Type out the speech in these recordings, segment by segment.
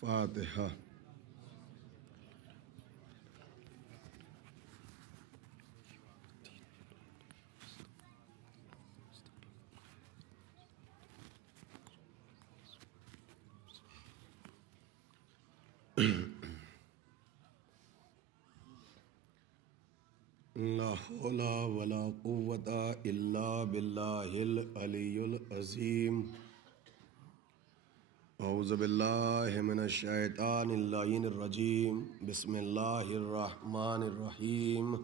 फातिहा। ला हौला वला कुव्वता इल्ला बिल्लाहिल अलियुल अज़ीम। औज़ु बिल्लाहि मिनश शैतानिर लाइनिर रजीम। बिस्मिल्लाहिर रहमानिर रहीम।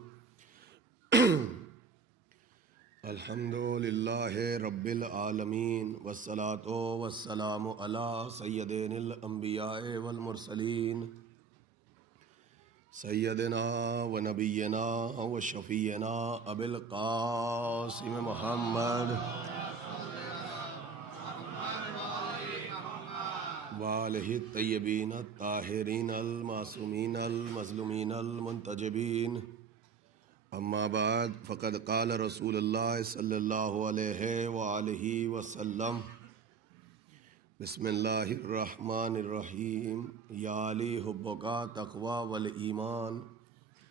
अल्हम्दुलिल्लाहि रब्बिल आलमीन वस्सलातु वस्सलामु अला सय्यदिनिल अंबियाए वल मुरसलीन सैयदना व नबीना व शफ़ीना अबिल क़ासिम मुहम्मद वालिहि तय्यबीन ताहिरीन अल मासूमीन अल मज़लूमीन अल मुंतजबीन। अम्मा बाद फ़क़द क़ाल रसूलुल्लाह सल्लल्लाहु अलैहि व आलिहि वसल्लम। बिस्मिल्लाहिर्रहमानिर्रहीम। या अली हुब्बुका तक़वा वल ईमान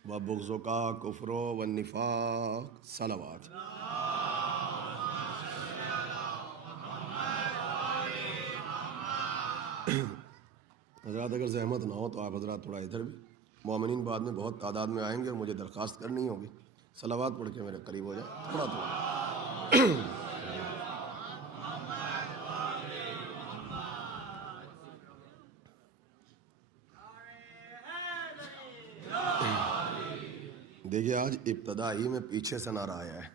व बुग़्ज़ुका कुफ़्र व निफ़ाक़। सलावत। हज़रात अगर ज़हमत ना हो तो आप हज़रात थोड़ा इधर भी, मोमिनीन बाद में बहुत तादाद में आएंगे और मुझे दरख्वास्त करनी होगी, सलावत पढ़ के मेरे करीब हो जाए थोड़ा थोड़ा। देखिए आज इब्तदा ही में पीछे से नारा आया है।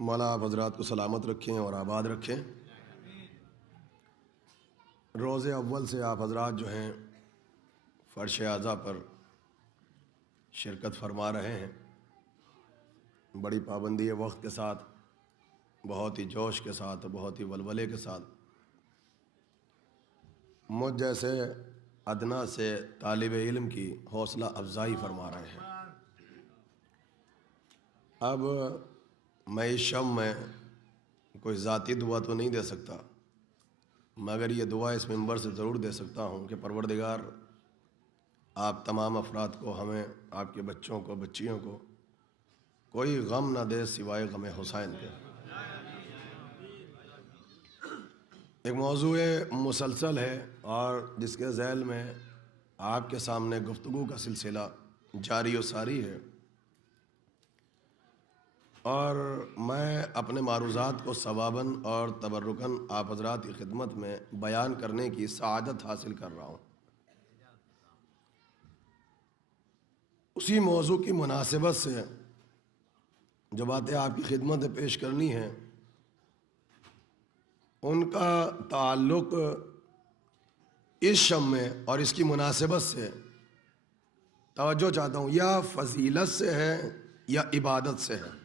मौला आप हजरात को सलामत रखें और आबाद रखें। रोज़े अव्वल से आप हजरात जो हैं फ़र्श आज़ा पर शिरकत फरमा रहे हैं, बड़ी पाबंदी है वक्त के साथ, बहुत ही जोश के साथ, बहुत ही वलवले के साथ। मुझ जैसे अदना से तालिब इल्म की हौसला अफजाई फरमा रहे हैं। अब मैं इस शब में कोई ज़ाती दुआ तो नहीं दे सकता, मगर ये दुआ इस मिंबर से ज़रूर दे सकता हूँ कि परवरदिगार आप तमाम अफराद को, हमें, आपके बच्चों को, बच्चियों को कोई गम ना दे सिवाय गम हुसैन के। एक मौज़ूए मुसलसल है और जिसके ज़ैल में आपके सामने गुफ्तगू का सिलसिला जारी व सारी है, और मैं अपने मारूज़ात को सवाबन और तबर्रुकन आप हज़रात की खिदमत में बयान करने की सआदत हासिल कर रहा हूँ। उसी मौजू की मुनासिबत से जो बातें आपकी खिदमत में पेश करनी हैं उनका ताल्लुक़ इस शब में और इसकी मुनासिबत से तवज्जो चाहता हूँ, या फजीलत से है या इबादत से है।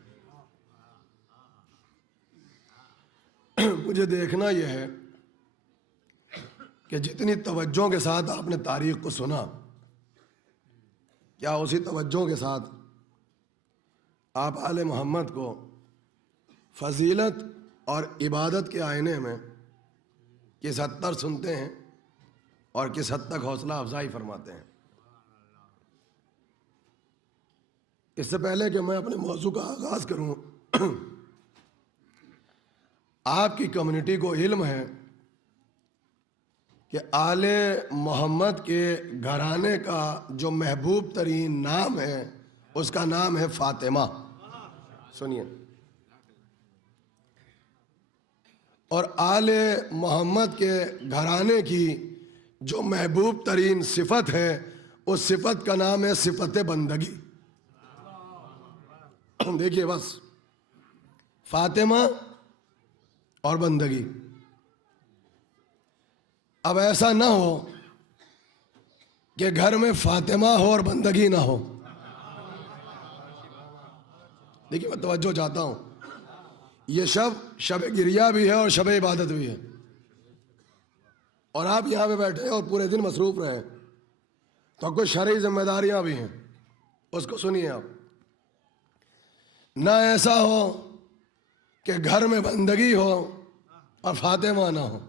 मुझे देखना यह है कि जितनी तवज्जो के साथ आपने तारीख़ को सुना, क्या उसी तवज्जो के साथ आप आले मोहम्मद को फजीलत और इबादत के आईने में किस हद तक सुनते हैं और किस हद तक हौसला अफजाई फरमाते हैं। इससे पहले कि मैं अपने मौजू का आगाज़ करूँ, आपकी कम्युनिटी को इल्म है कि आले मोहम्मद के घराने का जो महबूब तरीन नाम है उसका नाम है फ़ातिमा। सुनिए, और आले मोहम्मद के घराने की जो महबूब तरीन सिफत है उस सिफत का नाम है सिफत बंदगी। देखिए बस, फ़ातिमा और बंदगी। अब ऐसा ना हो कि घर में फ़ातिमा हो और बंदगी ना हो। देखिए मैं तवज्जो चाहता हूँ, ये शब गिरिया भी है और शब इबादत भी है। और आप यहाँ पे बैठे हैं और पूरे दिन मसरूफ रहे, तो कुछ शरई जिम्मेदारियां भी हैं, उसको सुनिए आप। ना ऐसा हो कि घर में बंदगी हो और फातिमा ना हो।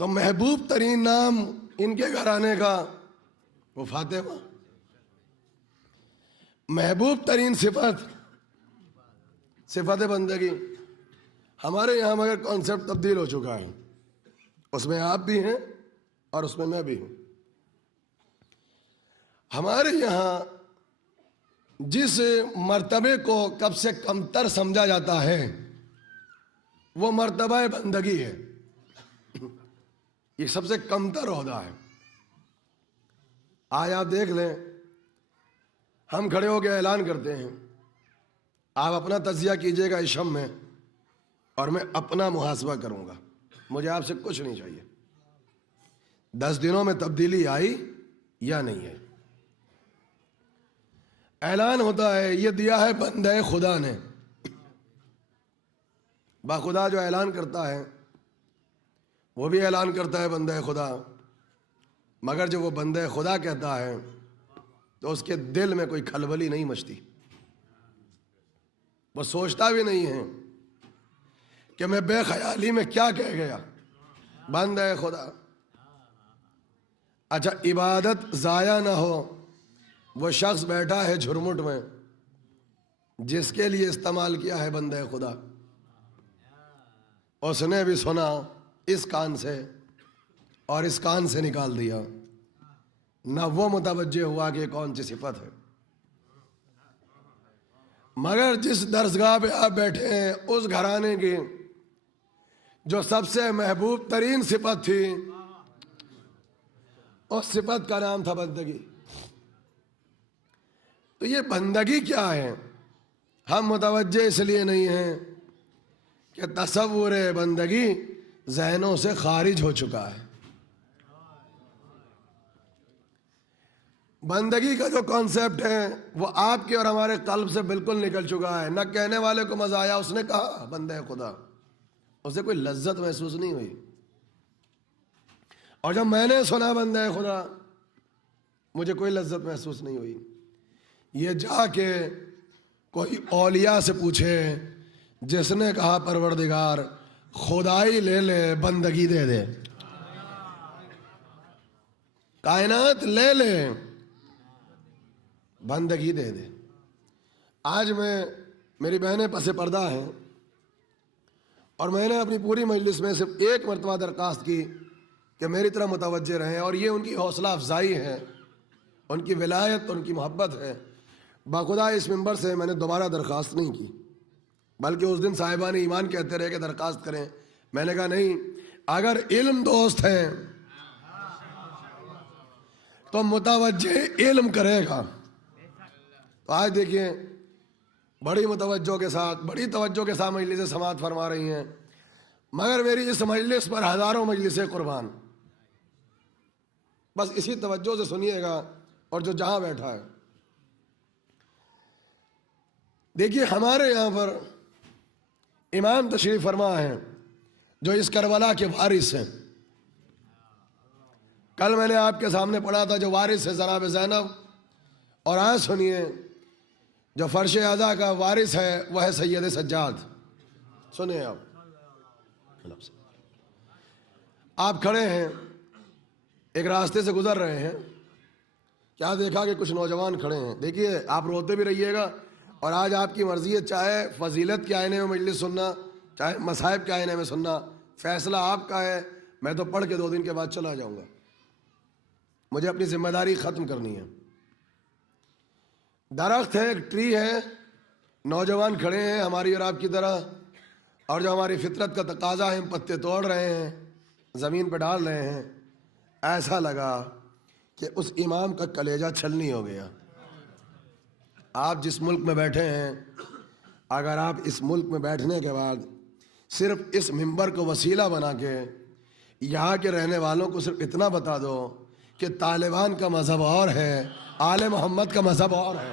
तो महबूब तरीन नाम इनके घर आने का वो फातिमा, महबूब तरीन सिफत बंदगी। हमारे यहाँ मगर कॉन्सेप्ट तब्दील हो चुका है, उसमें आप भी हैं और उसमें मैं भी हूं। हमारे यहाँ जिस मर्तबे को कब से कमतर समझा जाता है वो मर्तबा बंदगी है। ये सबसे कमतर ओहदा है। आज आप देख लें, हम खड़े होकर ऐलान करते हैं, आप अपना तज़किया कीजिएगा इशम में और मैं अपना मुहासबा करूंगा। मुझे आपसे कुछ नहीं चाहिए। 10 दिनों में तब्दीली आई या नहीं आई, ऐलान होता है, ये दिया है बंदे खुदा ने। बाखुदा जो ऐलान करता है वो भी ऐलान करता है बंदे खुदा, मगर जब वो बंदे खुदा कहता है तो उसके दिल में कोई खलबली नहीं मचती। वो सोचता भी नहीं है कि मैं बेख्याली में क्या कह गया। बंदे खुदा, अच्छा इबादत ज़ाया ना हो, वो शख्स बैठा है झुरमुट में जिसके लिए इस्तेमाल किया है बंदे खुदा, उसने भी सुना इस कान से और इस कान से निकाल दिया, ना वो मुतवज्जे हुआ कि कौन सी सिफत है। मगर जिस दरसगाह पे आप बैठे हैं उस घराने की जो सबसे महबूब तरीन सिफत थी, उस सिफत का नाम था बंदगी। तो ये बंदगी क्या है, हम मुतवज्जे इसलिए नहीं हैं कि तसव्वुर बंदगी ज़हनों से खारिज हो चुका है। बंदगी का जो कॉन्सेप्ट है वो आपके और हमारे कल्ब से बिल्कुल निकल चुका है। न कहने वाले को मजा आया, उसने कहा बंदे खुदा, उसे कोई लज्जत महसूस नहीं हुई। और जब मैंने सुना बंदे खुदा, मुझे कोई लज्जत महसूस नहीं हुई। ये जाके कोई औलिया से पूछे जिसने कहा परवरदिगार खुदाई ले ले, बंदगी दे दे, कायनात ले ले, बंदगी दे दे। आज मेरी बहनें पसे पर्दा हैं और मैंने अपनी पूरी मजलिस में सिर्फ एक मरतबा दरख्वास्त की कि मेरी तरह मुतवज्जे रहें, और ये उनकी हौसला अफजाई है, उनकी विलायत, उनकी मोहब्बत है। बाखुदा इस मिंबर से मैंने दोबारा दरख्वास्त नहीं की, बल्कि उस दिन साहिबान ईमान कहते रहे कि दरख्वास्त करें। मैंने कहा नहीं, अगर इल्म दोस्त है तो मुतवज्जे इल्म करेगा। तो आज देखिए बड़ी मुतवज्जो के साथ, बड़ी तवज्जो के साथ मजलिसें समाअत फरमा रही हैं, मगर मेरी इस मजलिस पर हज़ारों मजलिसें कुर्बान। बस इसी तवज्जो से सुनिएगा और जो जहां बैठा है। देखिए हमारे यहाँ पर इमाम तशरीफ फरमा है जो इस करबला के वारिस हैं। कल मैंने आपके सामने पढ़ा था जो वारिस है जनाब ज़ैनब, और आज सुनिए जो फर्श आज़ा का वारिस है वह है सैयद सज्जाद। सुनिए आप खड़े हैं, एक रास्ते से गुजर रहे हैं, क्या देखा कि कुछ नौजवान खड़े हैं। देखिए आप रोते भी रहिएगा, और आज आपकी मर्जी है, चाहे फजीलत के आईने में मजलिस सुनना, चाहे मसाइब के आईने में सुनना, फैसला आपका है। मैं तो पढ़ के 2 दिन के बाद चला जाऊंगा, मुझे अपनी जिम्मेदारी ख़त्म करनी है। दरख्त है, एक ट्री है, नौजवान खड़े हैं हमारी और आपकी तरह, और जो हमारी फितरत का तकाजा है हम पत्ते तोड़ रहे हैं, ज़मीन पर डाल रहे हैं। ऐसा लगा कि उस इमाम का कलेजा छलनी हो गया। आप जिस मुल्क में बैठे हैं, अगर आप इस मुल्क में बैठने के बाद सिर्फ इस मिंबर को वसीला बना के यहाँ के रहने वालों को सिर्फ इतना बता दो कि तालिबान का मज़हब और है, आले मोहम्मद का मज़हब और है,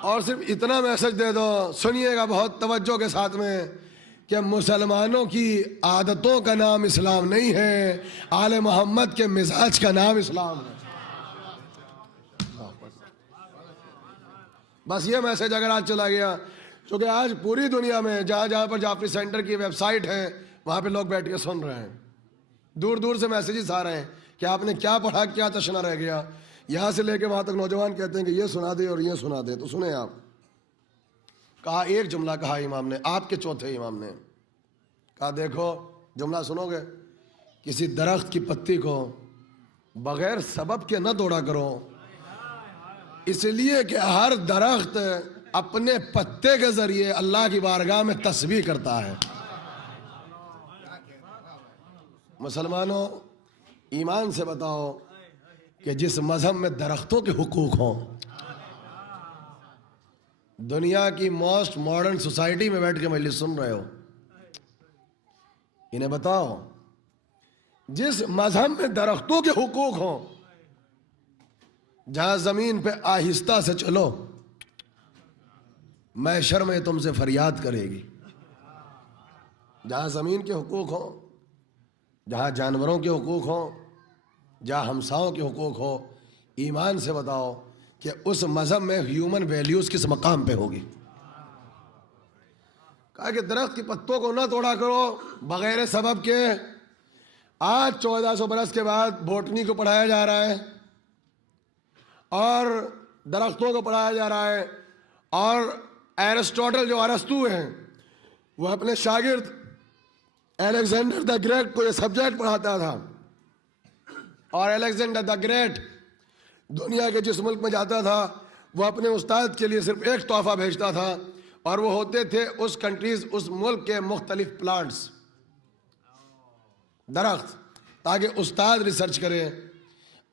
और सिर्फ इतना मैसेज दे दो, सुनिएगा बहुत तवज्जो के साथ में, कि मुसलमानों की आदतों का नाम इस्लाम नहीं है, आले मोहम्मद के मिजाज का नाम इस्लाम है। बस ये मैसेज अगर आज चला गया, क्योंकि आज पूरी दुनिया में जहाँ जहाँ पर जाफरी सेंटर की वेबसाइट है वहाँ पे लोग बैठ के सुन रहे हैं, दूर दूर से मैसेजेस आ रहे हैं कि आपने क्या पढ़ा, क्या तशना रह गया। यहाँ से लेके वहाँ तक नौजवान कहते हैं कि ये सुना दे और ये सुना दे। तो सुने आप, कहा एक जुमला कहा इमाम ने, आपके चौथे इमाम ने कहा, देखो जुमला सुनोगे, किसी दरख्त की पत्ती को बगैर सबब के न तोड़ा करो, इसलिए कि हर दरख्त अपने पत्ते के जरिए अल्लाह की बारगाह में तस्बीह करता है। मुसलमानों, ईमान से बताओ कि जिस मजहब में दरख्तों के हुकूक हों, दुनिया की मोस्ट मॉडर्न सोसाइटी में बैठ के मजलिस सुन रहे हो, इन्हें बताओ जिस मजहब में दरख्तों के हुकूक हों, जहां जमीन पे आहिस्ता से चलो मैशर में तुमसे फरियाद करेगी, जहां जमीन के हुकूक हों, जहां जानवरों के हुकूक हों, जहां हमसाओं के हुकूक हो, ईमान से बताओ कि उस मजहब में ह्यूमन वैल्यूज किस मकाम पे होगी। कहा कि दरख्त की पत्तों को ना तोड़ा करो बगैर सबब के। आज 1400 बरस के बाद बोटनी को पढ़ाया जा रहा है और दरख्तों को पढ़ाया जा रहा है, और एरिस्टोटल जो अरस्तू हैं वह अपने शागिर्द अलेक्जेंडर द ग्रेट को यह सब्जेक्ट पढ़ाता था, और अलेक्जेंडर द ग्रेट दुनिया के जिस मुल्क में जाता था वह अपने उस्ताद के लिए सिर्फ एक तोहफा भेजता था, और वो होते थे उस कंट्रीज, उस मुल्क के मुख्तलिफ प्लांट्स, दरख्त, ताकि उस्ताद रिसर्च करे।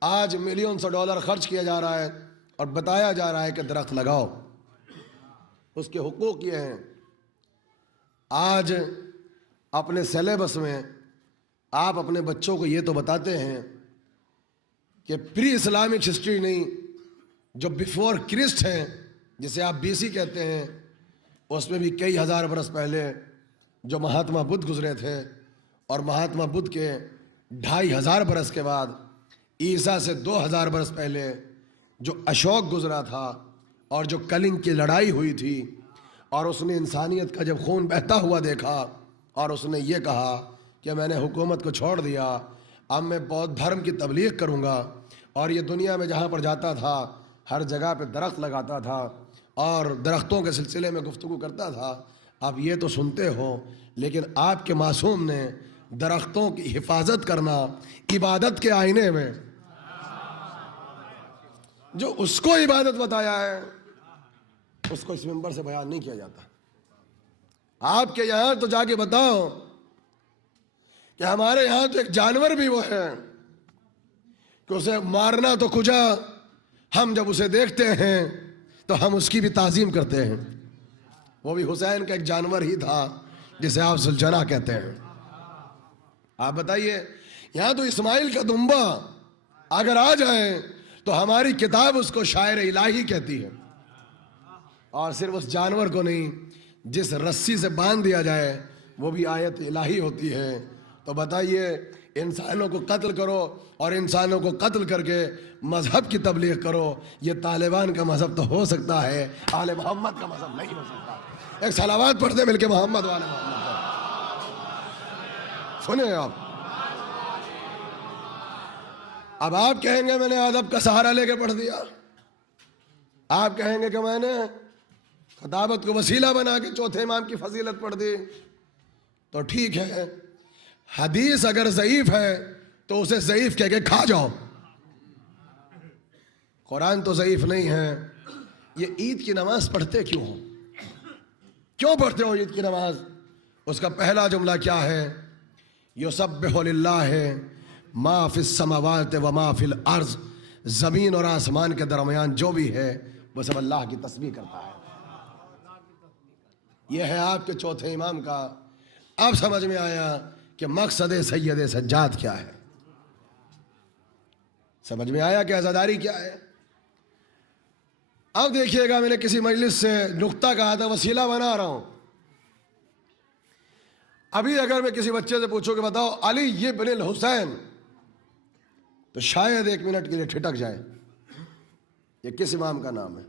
आज मिलियंस ऑफ डॉलर खर्च किया जा रहा है और बताया जा रहा है कि दरख्त लगाओ, उसके हुकूक ये हैं। आज अपने सिलेबस में आप अपने बच्चों को ये तो बताते हैं कि प्री इस्लामिक हिस्ट्री नहीं, जो बिफोर क्रिस्ट हैं, जिसे आप बीसी कहते हैं, उसमें भी कई हज़ार बरस पहले जो महात्मा बुद्ध गुजरे थे, और महात्मा बुद्ध के 2500 बरस के बाद ईसा से 2000 बरस पहले जो अशोक गुजरा था, और जो कलिंग की लड़ाई हुई थी, और उसने इंसानियत का जब खून बहता हुआ देखा और उसने ये कहा कि मैंने हुकूमत को छोड़ दिया, अब मैं बौद्ध धर्म की तबलीग करूँगा, और ये दुनिया में जहाँ पर जाता था हर जगह पे दरख्त लगाता था और दरख्तों के सिलसिले में गुफ्तगू करता था। आप ये तो सुनते हो, लेकिन आपके मासूम ने दरख्तों की हिफाजत करना इबादत के आईने में जो उसको इबादत बताया है, उसको इस मिंबर से बयान नहीं किया जाता। आपके यहाँ तो जाके बताओ कि हमारे यहाँ तो एक जानवर भी वो है कि उसे मारना तो कुजा, हम जब उसे देखते हैं तो हम उसकी भी ताजीम करते हैं। वो भी हुसैन का एक जानवर ही था जिसे आप सुलझना कहते हैं। आप बताइए, यहाँ तो इस्माइल का दुम्बा अगर आ जाए तो हमारी किताब उसको शायर इलाही कहती है, और सिर्फ उस जानवर को नहीं, जिस रस्सी से बांध दिया जाए वो भी आयत इलाही होती है। तो बताइए, इंसानों को कत्ल करो और इंसानों को कत्ल करके मजहब की तबलीग करो, ये तालिबान का मजहब तो हो सकता है, आले मोहम्मद का मजहब नहीं हो सकता। एक सलावत पढ़ते मिलके मोहम्मद वाले मोहम्मद। सुने अब आप कहेंगे मैंने अदब का सहारा लेके पढ़ दिया, आप कहेंगे कि मैंने खताबत को वसीला बना के चौथे इमाम की फजीलत पढ़ दी, तो ठीक है। हदीस अगर ज़ईफ है तो उसे ज़ईफ कह के खा जाओ, कुरान तो ज़ईफ नहीं है। ये ईद की नमाज पढ़ते क्यों हो, क्यों पढ़ते हो ईद की नमाज? उसका पहला जुमला क्या है? युसब्बिहु लिल्लाहि मा फिस समावाति व मा फिल अर्ज़, ज़मीन और आसमान के दरमियान जो भी है वो सब अल्लाह की तस्बीह करता है। यह है आपके चौथे इमाम का। अब समझ में आया कि मकसद सैयद सज्जाद क्या है, समझ में आया कि आज़ादारी क्या है। अब देखिएगा, मैंने किसी मजलिस से नुक्ता कहा था, वसीला बना रहा हूं। अभी अगर मैं किसी बच्चे से पूछूं कि बताओ अली इब्न हुसैन, तो शायद 1 मिनट के लिए ठिठक जाए, ये किस इमाम का नाम है।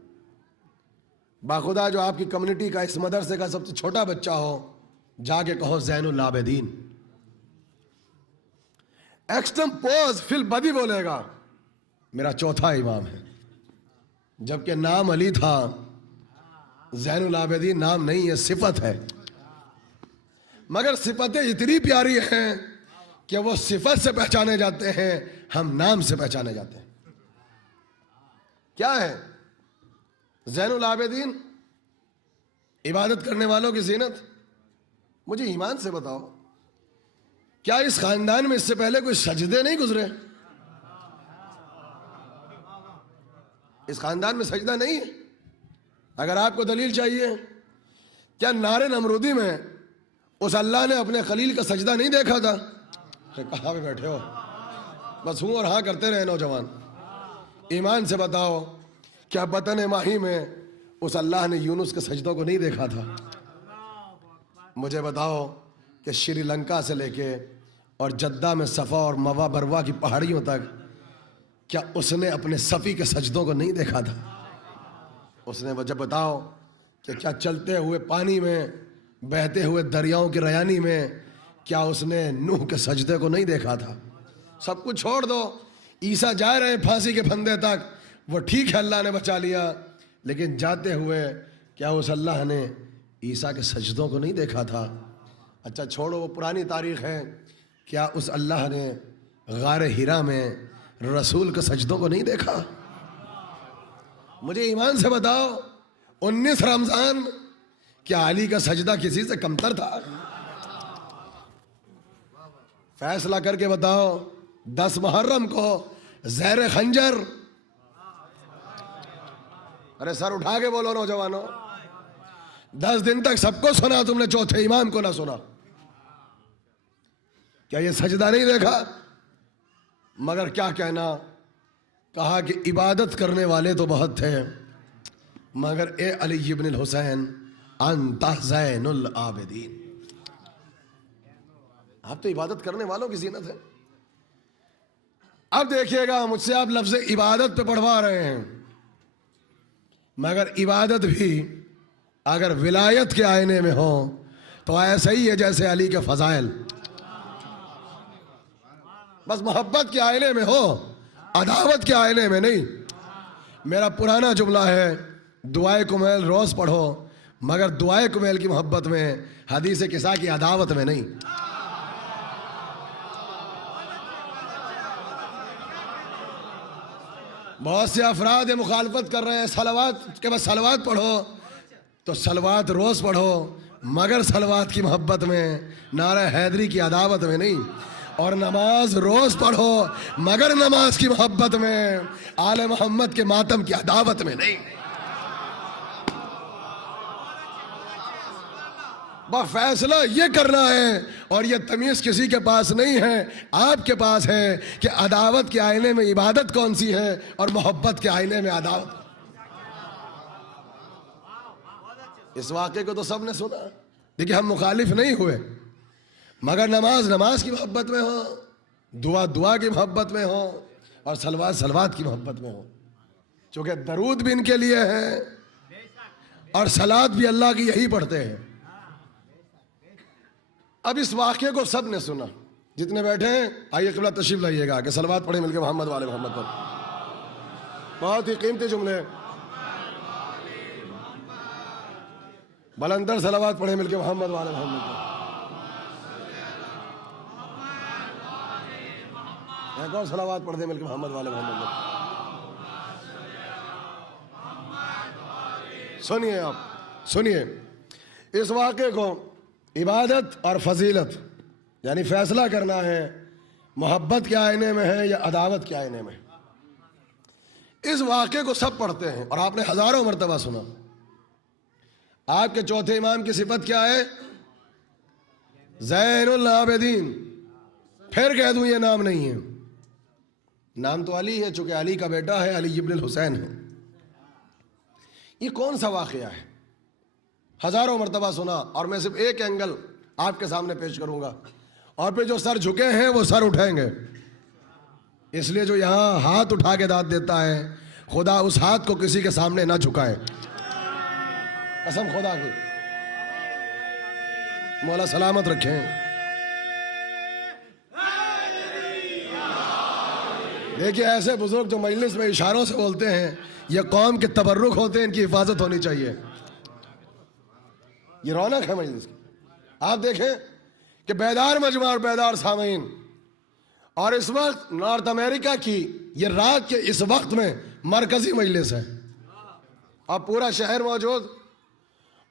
बाखुदा जो आपकी कम्युनिटी का, इस मदरसे का सबसे छोटा बच्चा हो, जाके कहो ज़ैनुल आबिदीन। एक्सटेम्पोज फिल बदी बोलेगा मेरा चौथा इमाम है, जबकि नाम अली था। ज़ैनुल आबिदीन नाम नहीं है, सिफत है। मगर सिफतें इतनी प्यारी हैं कि वो सिफत से पहचाने जाते हैं, हम नाम से पहचाने जाते हैं। क्या है ज़ैनुल आबिदीन? इबादत करने वालों की ज़ीनत। मुझे ईमान से बताओ, क्या इस खानदान में इससे पहले कोई सजदे नहीं गुजरे? इस खानदान में सजदा नहीं है? अगर आपको दलील चाहिए, क्या नारे नमरूदी में उस अल्लाह ने अपने खलील का सजदा नहीं देखा था? कहाँ पे बैठे हो, बस हूं और हाँ करते रहे नौजवान। ईमान से बताओ, क्या बतन माही में उस अल्लाह ने यूनुस के सजदों को नहीं देखा था? मुझे बताओ कि श्रीलंका से लेके और जद्दा में सफ़ा और मवा बरवा की पहाड़ियों तक, क्या उसने अपने सफ़ी के सजदों को नहीं देखा था? उसने मुझे बताओ कि क्या चलते हुए पानी में, बहते हुए दरियाओं की रयानी में, क्या उसने नूह के सजदे को नहीं देखा था? सब कुछ छोड़ दो, ईसा जा रहे फांसी के फंदे तक, वो ठीक है अल्लाह ने बचा लिया, लेकिन जाते हुए क्या उस अल्लाह ने ईसा के सजदों को नहीं देखा था? अच्छा छोड़ो, वो पुरानी तारीख है। क्या उस अल्लाह ने गार हिरा में रसूल के सजदों को नहीं देखा? मुझे ईमान से बताओ, 19 रमजान क्या अली का सजदा किसी से कमतर था? फैसला करके बताओ, 10 मुहर्रम को ज़ैर खंजर, अरे सर उठा के बोलो नौजवानों, 10 दिन तक सबको सुना तुमने, चौथे इमाम को ना सुना। क्या ये सजदा नहीं देखा? मगर क्या कहना, कहा कि इबादत करने वाले तो बहुत थे, मगर ए अली इब्न हुसैन अंता ज़ैनुल आबिदीन, आप तो इबादत करने वालों की ज़ीनत है। अब देखिएगा, मुझसे आप लफ्ज़ इबादत पे पढ़वा रहे हैं, मगर इबादत भी अगर विलायत के आईने में हो तो ऐसा ही है जैसे अली के फ़ज़ाइल। बस मोहब्बत के आईने में हो, अदावत के आईने में नहीं। मेरा पुराना जुमला है, दुआए कुमैल रोज़ पढ़ो, मगर दुआए कुमैल की मोहब्बत में, हदीस किसा की अदावत में नहीं। बहुत से अफराद मुखालफत कर रहे हैं, सलवात के बस सलवात पढ़ो, तो सलवात रोज़ पढ़ो, मगर सलवात की मोहब्बत में, नारा हैदरी की अदावत में नहीं। और नमाज रोज़ पढ़ो, मगर नमाज की मोहब्बत में, आले मोहम्मद के मातम की अदावत में नहीं। बस फैसला ये करना है, और ये तमीज़ किसी के पास नहीं है, आपके पास है, कि अदावत के आईने में इबादत कौन सी है और मोहब्बत के आईने में अदावत। इस वाक़े को तो सबने सुना। देखिए, हम मुखालिफ नहीं हुए, मगर नमाज नमाज की मोहब्बत में हो, दुआ दुआ की मोहब्बत में हो, और सलवात सलवात की मोहब्बत में हो। चूँकि दरूद भी इनके लिए है और सलात भी अल्लाह की यही पढ़ते हैं। अब इस वाक़े को सब ने सुना, जितने बैठे हैं आइए क़िबला तशरीफ लाइएगा कि सलवात पढ़े मिलके मोहम्मद वाले मोहम्मद पर। बहुत ही कीमती जुमले, बुलंदर सलवात पढ़े मिलके मोहम्मद वाले मोहम्मद पर। एक और सलावात पढ़ दे मिलके मोहम्मद वाले मोहम्मद पर। सुनिए, आप सुनिए इस वाक़े को। इबादत और फजीलत यानी फैसला करना है, मोहब्बत के आईने में है या अदावत के आईने में। इस वाक़े को सब पढ़ते हैं और आपने हज़ारों मरतबा सुना। आपके चौथे इमाम की सिफत क्या है? ज़ैनुल आबिदीन। फिर कह दूं ये नाम नहीं है, नाम तो अली है, चूंकि अली का बेटा है, अली इब्न हुसैन है। ये कौन सा वाकया है? हजारों मरतबा सुना और मैं सिर्फ एक एंगल आपके सामने पेश करूंगा, और फिर जो सर झुके हैं वो सर उठाएंगे। इसलिए जो यहां हाथ उठा के दाद देता है, खुदा उस हाथ को किसी के सामने ना झुकाए, कसम खुदा की। मौला सलामत रखें। देखिए, ऐसे बुजुर्ग जो मजलिस में इशारों से बोलते हैं, ये कौम के तबर्रुक होते हैं, इनकी हिफाजत होनी चाहिए। ये रौनक है मजलिस की। आप देखें कि बेदार मजमा और बेदार सामीन, और इस वक्त नॉर्थ अमेरिका की ये रात के इस वक्त में मरकजी मजलिस है, और पूरा शहर मौजूद,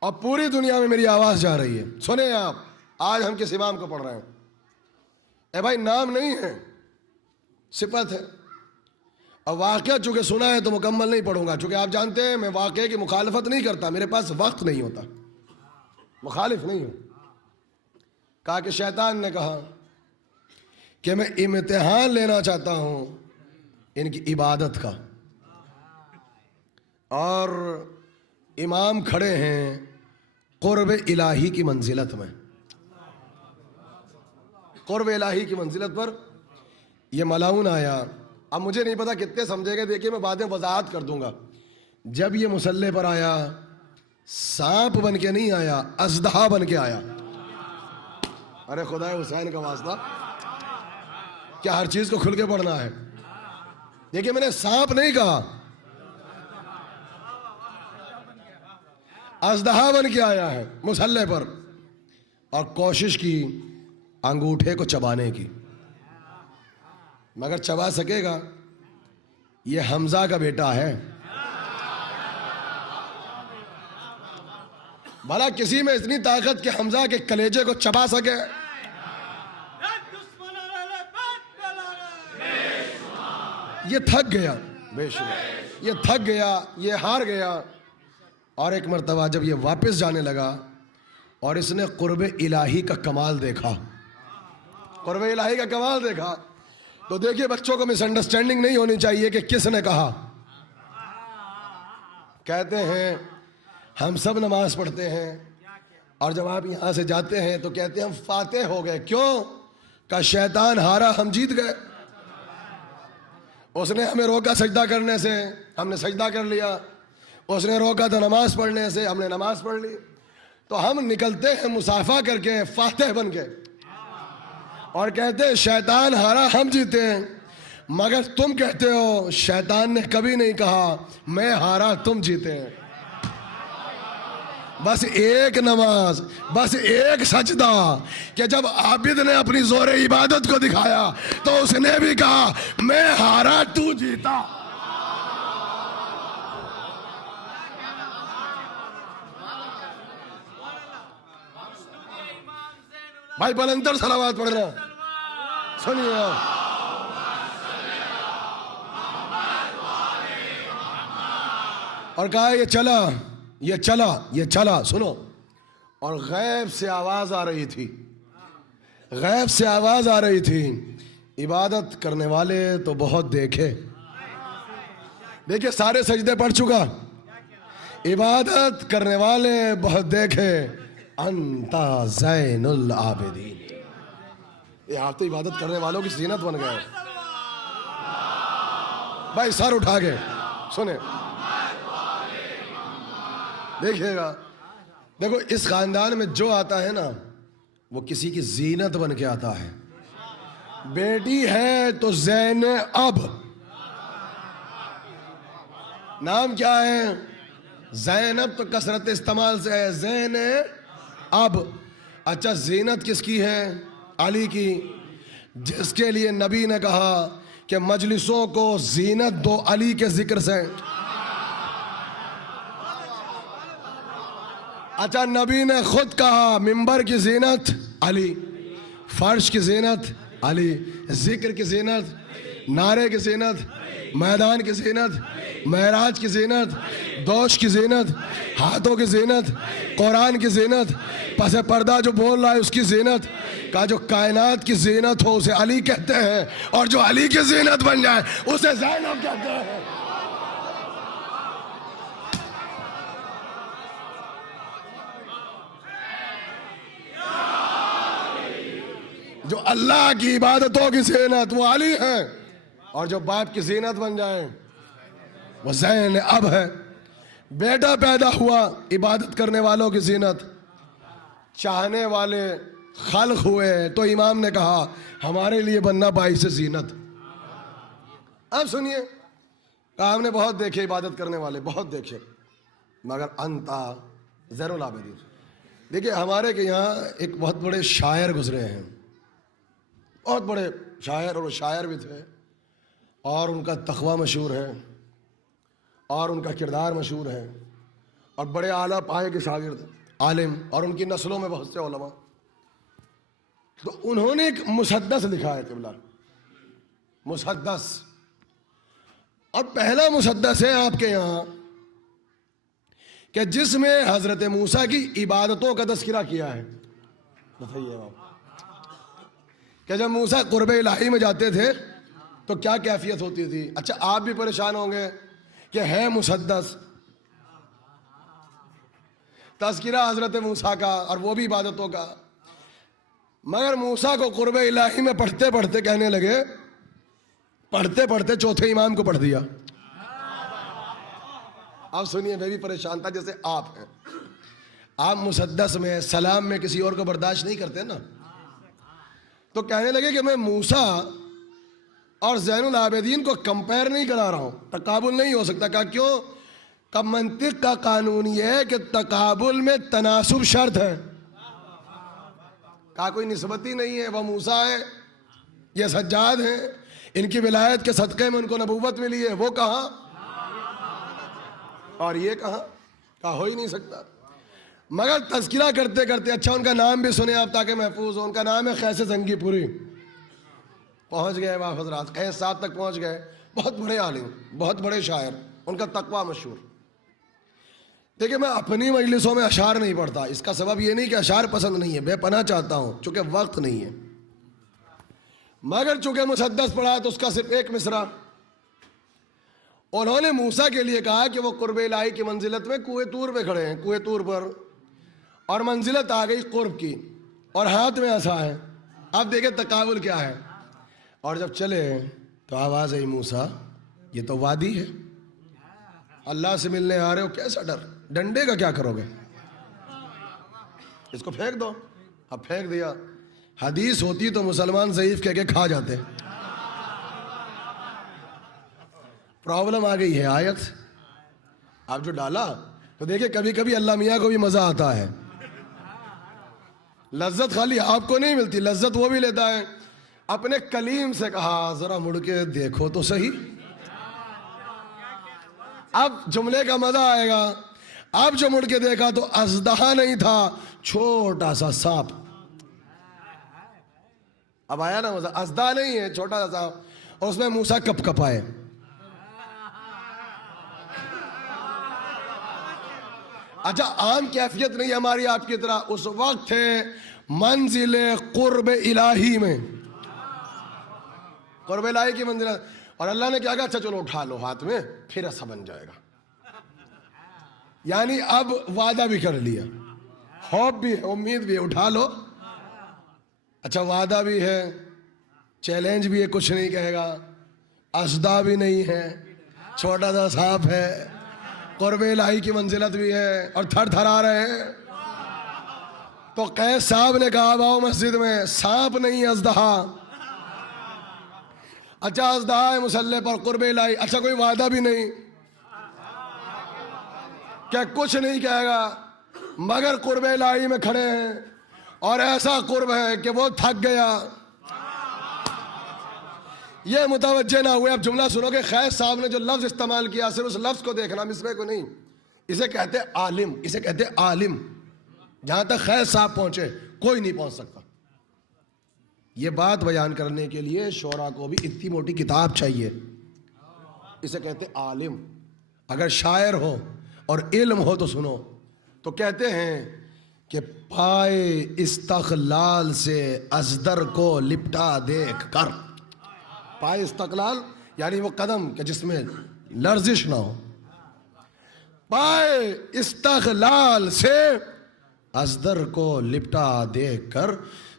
और पूरी दुनिया में मेरी आवाज जा रही है। सुने आप, आज हम किस इमाम को पढ़ रहे हैं? ए भाई, नाम नहीं है, सिफत है। और वाक़या चूंकि सुना है तो मुकम्मल नहीं पढ़ूंगा, चूंकि आप जानते हैं मैं वाक़े की मुखालफत नहीं करता, मेरे पास वक्त नहीं होता, मुखालिफ नहीं हूं। कहा कि शैतान ने कहा कि मैं इम्तिहान लेना चाहता हूं इनकी इबादत का, और इमाम खड़े हैं कुर्ब इलाही की मंजिलत में, कुर्ब इलाही की मंजिलत पर ये मलाउन आया। अब मुझे नहीं पता कितने समझेंगे, देखिए मैं बाद में वजाहत कर दूंगा। जब ये मुसल्ले पर आया, सांप बन के नहीं आया, अजदहा बन के आया। अरे खुदा हुसैन का वास्ता, क्या हर चीज को खुल के पढ़ना है? देखिए, मैंने सांप नहीं कहा, अजदहा बन के आया है मुसल्ले पर, और कोशिश की अंगूठे को चबाने की, मगर चबा सकेगा? ये हमजा का बेटा है। भला किसी में इतनी ताकत कि हमजा के कलेजे को चबा सके? ये थक गया, बेशुमार ये थक गया, ये हार गया। और एक मर्तबा जब ये वापस जाने लगा और इसने कुर्ब इलाही का कमाल देखा, कुर्ब इलाही का कमाल देखा, तो देखिए बच्चों को मिसअंडरस्टैंडिंग नहीं होनी चाहिए कि किसने कहा। कहते हैं हम सब नमाज पढ़ते हैं, और जब आप यहां से जाते हैं तो कहते हैं हम फातेह हो गए। क्यों? का शैतान हारा, हम जीत गए। उसने हमें रोका सजदा करने से, हमने सजदा कर लिया। उसने रोका था नमाज पढ़ने से, हमने नमाज पढ़ ली। तो हम निकलते हैं मुसाफा करके फातेह बन के, और कहते हैं शैतान हारा, हम जीते हैं। मगर तुम कहते हो शैतान ने कभी नहीं कहा मैं हारा तुम जीते हैं। बस एक नमाज, बस एक सजदा, कि जब आबिद ने अपनी जोरे इबादत को दिखाया तो उसने भी कहा मैं हारा तू जीता। भाई बुलंदर सलावत पढ़ना, सुनिए आप। और कहा ये चला, ये चला, ये चला, सुनो। और गैब से आवाज आ रही थी, गैब से आवाज आ रही थी, इबादत करने वाले तो बहुत देखे। देखिए सारे सजदे पढ़ चुका, इबादत करने वाले बहुत देखे, अंता ज़ैनुल आबिदीन। ये आप तो इबादत करने वालों की जीनत बन गए। भाई सर उठा के सुने, देखिएगा। देखो इस खानदान में जो आता है ना वो किसी की जीनत बन के आता है। बेटी है तो ज़ैन अब, नाम क्या है? ज़ैनब तो कसरत इस्तेमाल से है, ज़ैन अब। अच्छा जीनत किसकी है? अली की, जिसके लिए नबी ने कहा कि मजलिसों को जीनत दो अली के जिक्र से। अच्छा नबी ने खुद कहा मिंबर की जीनत अली, फर्श की जीनत अली, जिक्र की जीनत, नारे की जीनत, मैदान की जीनत, महराज की जीनत, दोष की जीनत, हाथों की जीनत, कुरान की जीनत, पसे पर्दा जो बोल रहा है उसकी जीनत का, जो कायनात की जीनत हो उसे अली कहते हैं, और जो अली की जीनत बन जाए उसे ज़ैनब कहते हैं। जो अल्लाह की इबादतों की ज़ीनत वो अली है, और जो बाप की ज़ीनत बन जाए वो ज़ैन अब है। बेटा पैदा हुआ इबादत करने वालों की ज़ीनत, चाहने वाले खल्क हुए तो इमाम ने कहा हमारे लिए बनना बाइस ज़ीनत। अब सुनिए, कहा हमने बहुत देखे इबादत करने वाले, बहुत देखे, मगर अंता ज़ैनुल आबिदीन। देखिए हमारे के यहाँ एक बहुत बड़े शायर गुजरे हैं, बहुत बड़े शायर, और वो शायर भी थे, और उनका तक़वा मशहूर है, और उनका किरदार मशहूर है, और बड़े आला पाए के शागिर्द आलिम, और उनकी नस्लों में बहुत से उलमा। तो उन्होंने एक मुसद्दस लिखा है, क़िबला मुसद्दस, और पहला मुसद्दस है आपके यहाँ कि जिसमें हज़रत मूसा की इबादतों का तज़किरा किया है। बताइए आप कि जब मूसा क़ुर्ब इलाही में जाते थे तो क्या कैफियत होती थी। अच्छा, आप भी परेशान होंगे कि है मुसद्दस, तज़किरा हज़रत मूसा का, और वो भी इबादतों का, मगर मूसा को क़ुर्ब इलाही में पढ़ते पढ़ते कहने लगे, पढ़ते पढ़ते चौथे इमाम को पढ़ दिया। आप सुनिए, मैं भी परेशान था जैसे आप हैं। आप मुसद्दस में, सलाम में किसी और को बर्दाश्त नहीं करते ना, तो कहने लगे कि मैं मूसा और ज़ैनुल आबिदीन को कंपेयर नहीं करा रहा हूं, तकाबुल नहीं हो सकता। कहा क्यों? का मंतिक का कानून ये है कि तकाबुल में तनासुब शर्त है। कहा कोई निस्बत ही नहीं है, वह मूसा है, ये सज्जाद हैं, इनकी विलायत के सदक़े में उनको नबूवत मिली है, वो कहा और ये कहा हो ही नहीं सकता। मगर तज़किरा करते करते, अच्छा उनका नाम भी सुने आप ताकि महफूज हो, उनका नाम है कैस ज़ंगीपुरी। पहुँच गए आप हज़रात, कैस साथ तक पहुँच गए। बहुत बड़े आलिम, बहुत बड़े शायर, उनका तक़वा मशहूर। देखिए मैं अपनी मजलिसों में अशार नहीं पढ़ता, इसका सबब ये नहीं कि अशार पसंद नहीं है, बेपनाह चाहता हूँ, चूँकि वक्त नहीं है। मगर चूँकि मुसद्दस पढ़ा तो उसका सिर्फ एक मिसरा उन्होंने मूसा के लिए कहा कि वो क़ुर्ब इलाही की मंजिलत में कुएं तूर पे खड़े हैं, कुएं तूर पर, और मंजिलत आ गई क़ुर्ब की, और हाथ में असा है। अब देखें तकाबुल क्या है। और जब चले तो आवाज़ आई, मूसा ये तो वादी है, अल्लाह से मिलने आ रहे हो, कैसा डर, डंडे का क्या करोगे, इसको फेंक दो। अब फेंक दिया। हदीस होती तो मुसलमान ज़ईफ़ कह के खा जाते। प्रॉब्लम आ गई है आयत। आप जो डाला तो देखिए, कभी कभी अल्लाह मियाँ को भी मज़ा आता है। लज्जत खाली आपको नहीं मिलती, लज्जत वो भी लेता है। अपने कलीम से कहा ज़रा मुड़ के देखो तो सही। अब जुमले का मज़ा आएगा। अब जो मुड़ के देखा तो अज़दहा नहीं था, छोटा सा सांप। अब आया ना मज़ा, अज़दा नहीं है, छोटा सा सांप, और उसमें मूसा कप कपाए। अच्छा, आम कैफियत नहीं हमारी आपकी तरह। उस वक्त थे मंजिले क़ुर्ब इलाही में, क़ुर्ब इलाही की मंजिल, और अल्लाह ने क्या कहा, अच्छा चलो उठा लो हाथ में, फिर ऐसा बन जाएगा। यानी अब वादा भी कर लिया, खौफ भी है, उम्मीद भी है, उठा लो। अच्छा, वादा भी है, चैलेंज भी है, कुछ नहीं कहेगा, असदा भी नहीं है, छोटा सा सांप है, क़ुर्ब इलाही की मंजिलत भी है, और थर थर आ रहे हैं। तो कैस साहब ने कहा आओ मस्जिद में, सांप नहीं अज़दहा। अच्छा अज़दहा है मुसल्ले पर, क़ुर्ब इलाही, अच्छा कोई वादा भी नहीं, क्या कुछ नहीं कहेगा, मगर क़ुर्ब इलाही में खड़े हैं, और ऐसा क़ुर्ब है कि वो थक गया। ये मुतवज्जे ना हुए। अब जुमला सुनोगे, खैस साहब ने जो लफ्ज़ इस्तेमाल किया, सिर्फ उस लफ्ज़ को देखना, मिसरे को नहीं। इसे कहते आलिम, इसे कहते आलिम। जहाँ तक खैस साहब पहुँचे कोई नहीं पहुँच सकता। ये बात बयान करने के लिए शोरा को भी इतनी मोटी किताब चाहिए। इसे कहते आलिम। अगर शायर हो और इल्म हो तो सुनो। तो कहते हैं कि पाए इस्तक़लाल से अज़दर को लिपटा देख कर। पाए इस्तक़लाल यानी वो कदम कि जिसमें लर्जिश ना हो। पाए इस्तक़लाल से अज़दर को लिपटा देख कर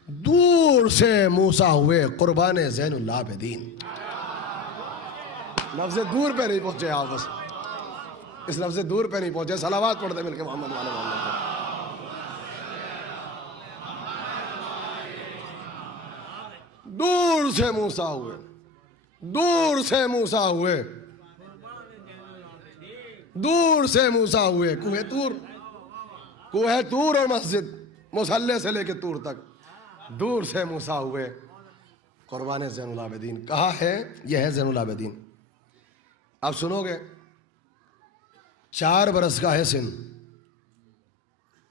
दूर से मूसा हुए कुर्बान ज़ैनुल आबिदीन। लफ्ज़ दूर पे नहीं पहुंचे आप, बस इस लफ्ज़ दूर पे नहीं पहुंचे। सलावात पढ़ते मिलके मोहम्मद वाले मोहम्मद को। दूर से मूसा हुए, दूर से मूसा हुए, दूर से मूसा हुए। कुहे तूर, कुहे तूर और मस्जिद मुसल्ले से लेके तूर तक दूर से मूसा हुए कुर्बान ज़ैनुल आबिदीन। कहा है यह है ज़ैनुल आबिदीन। आप सुनोगे 4 बरस का है सिन,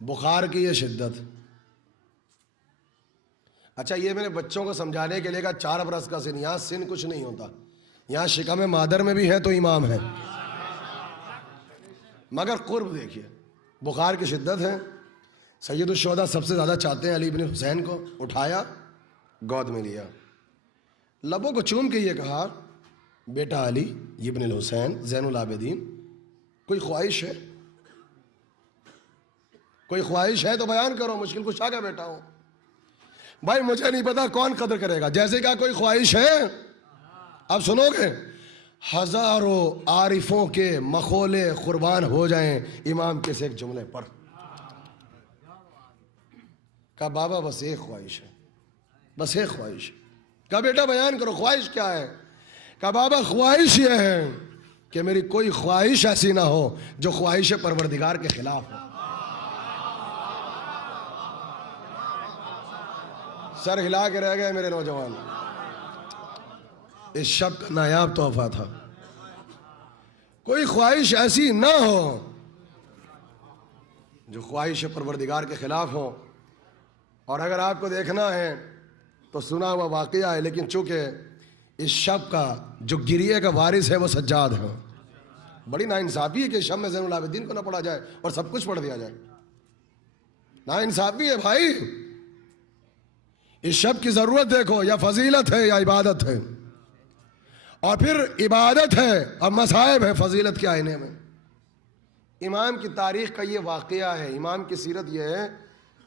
बुखार की ये शिद्दत। अच्छा, ये मैंने बच्चों को समझाने के लिए कहा 4 बरस का सिन। यहाँ सिन कुछ नहीं होता, यहाँ शिकम मादर में भी है तो इमाम है। मगर कुर्ब देखिए, बुखार की शिद्दत है। सैयदुश्शुहदा सबसे ज़्यादा चाहते हैं अली इब्न हुसैन को। उठाया, गोद में लिया, लबों को चूम के ये कहा, बेटा अली इब्न हुसैन ज़ैनुल आबिदीन, कोई ख्वाहिश है? कोई ख्वाहिश है तो बयान करो, मुश्किल कुशा का बेटा हूं। भाई मुझे नहीं पता कौन कदर करेगा। जैसे कहा कोई ख्वाहिश है? अब सुनोगे, हजारों आरिफों के मखोले कुर्बान हो जाएं इमाम के से एक जुमले पर। कहा बाबा बस एक ख्वाहिश है, बस एक ख्वाहिश है। कहा बेटा बयान करो, ख्वाहिश क्या है? कहा बाबा ख्वाहिश यह है कि मेरी कोई ख्वाहिश ऐसी ना हो जो ख्वाहिश परवरदिगार के खिलाफ हो। सर हिला के रह गए मेरे नौजवान। इस शब्द का नायाब तोहफा था। कोई ख्वाहिश ऐसी ना हो जो ख्वाहिश परवरदिगार के खिलाफ हो। और अगर आपको देखना है तो सुना हुआ वाकया है, लेकिन चूंकि इस शब्द का जो गिरिए का वारिस है वो सज्जाद है। बड़ी नाइंसाफी है कि शब में ज़ैनुल आबिदीन को ना पढ़ा जाए और सब कुछ पढ़ दिया जाए। नाइंसाफी है भाई। इस शब्द की ज़रूरत देखो, या फजीलत है या इबादत है। और फिर इबादत है और मसाइब है फजीलत के आईने में। इमाम की तारीख का ये वाकया है, इमाम की सीरत यह है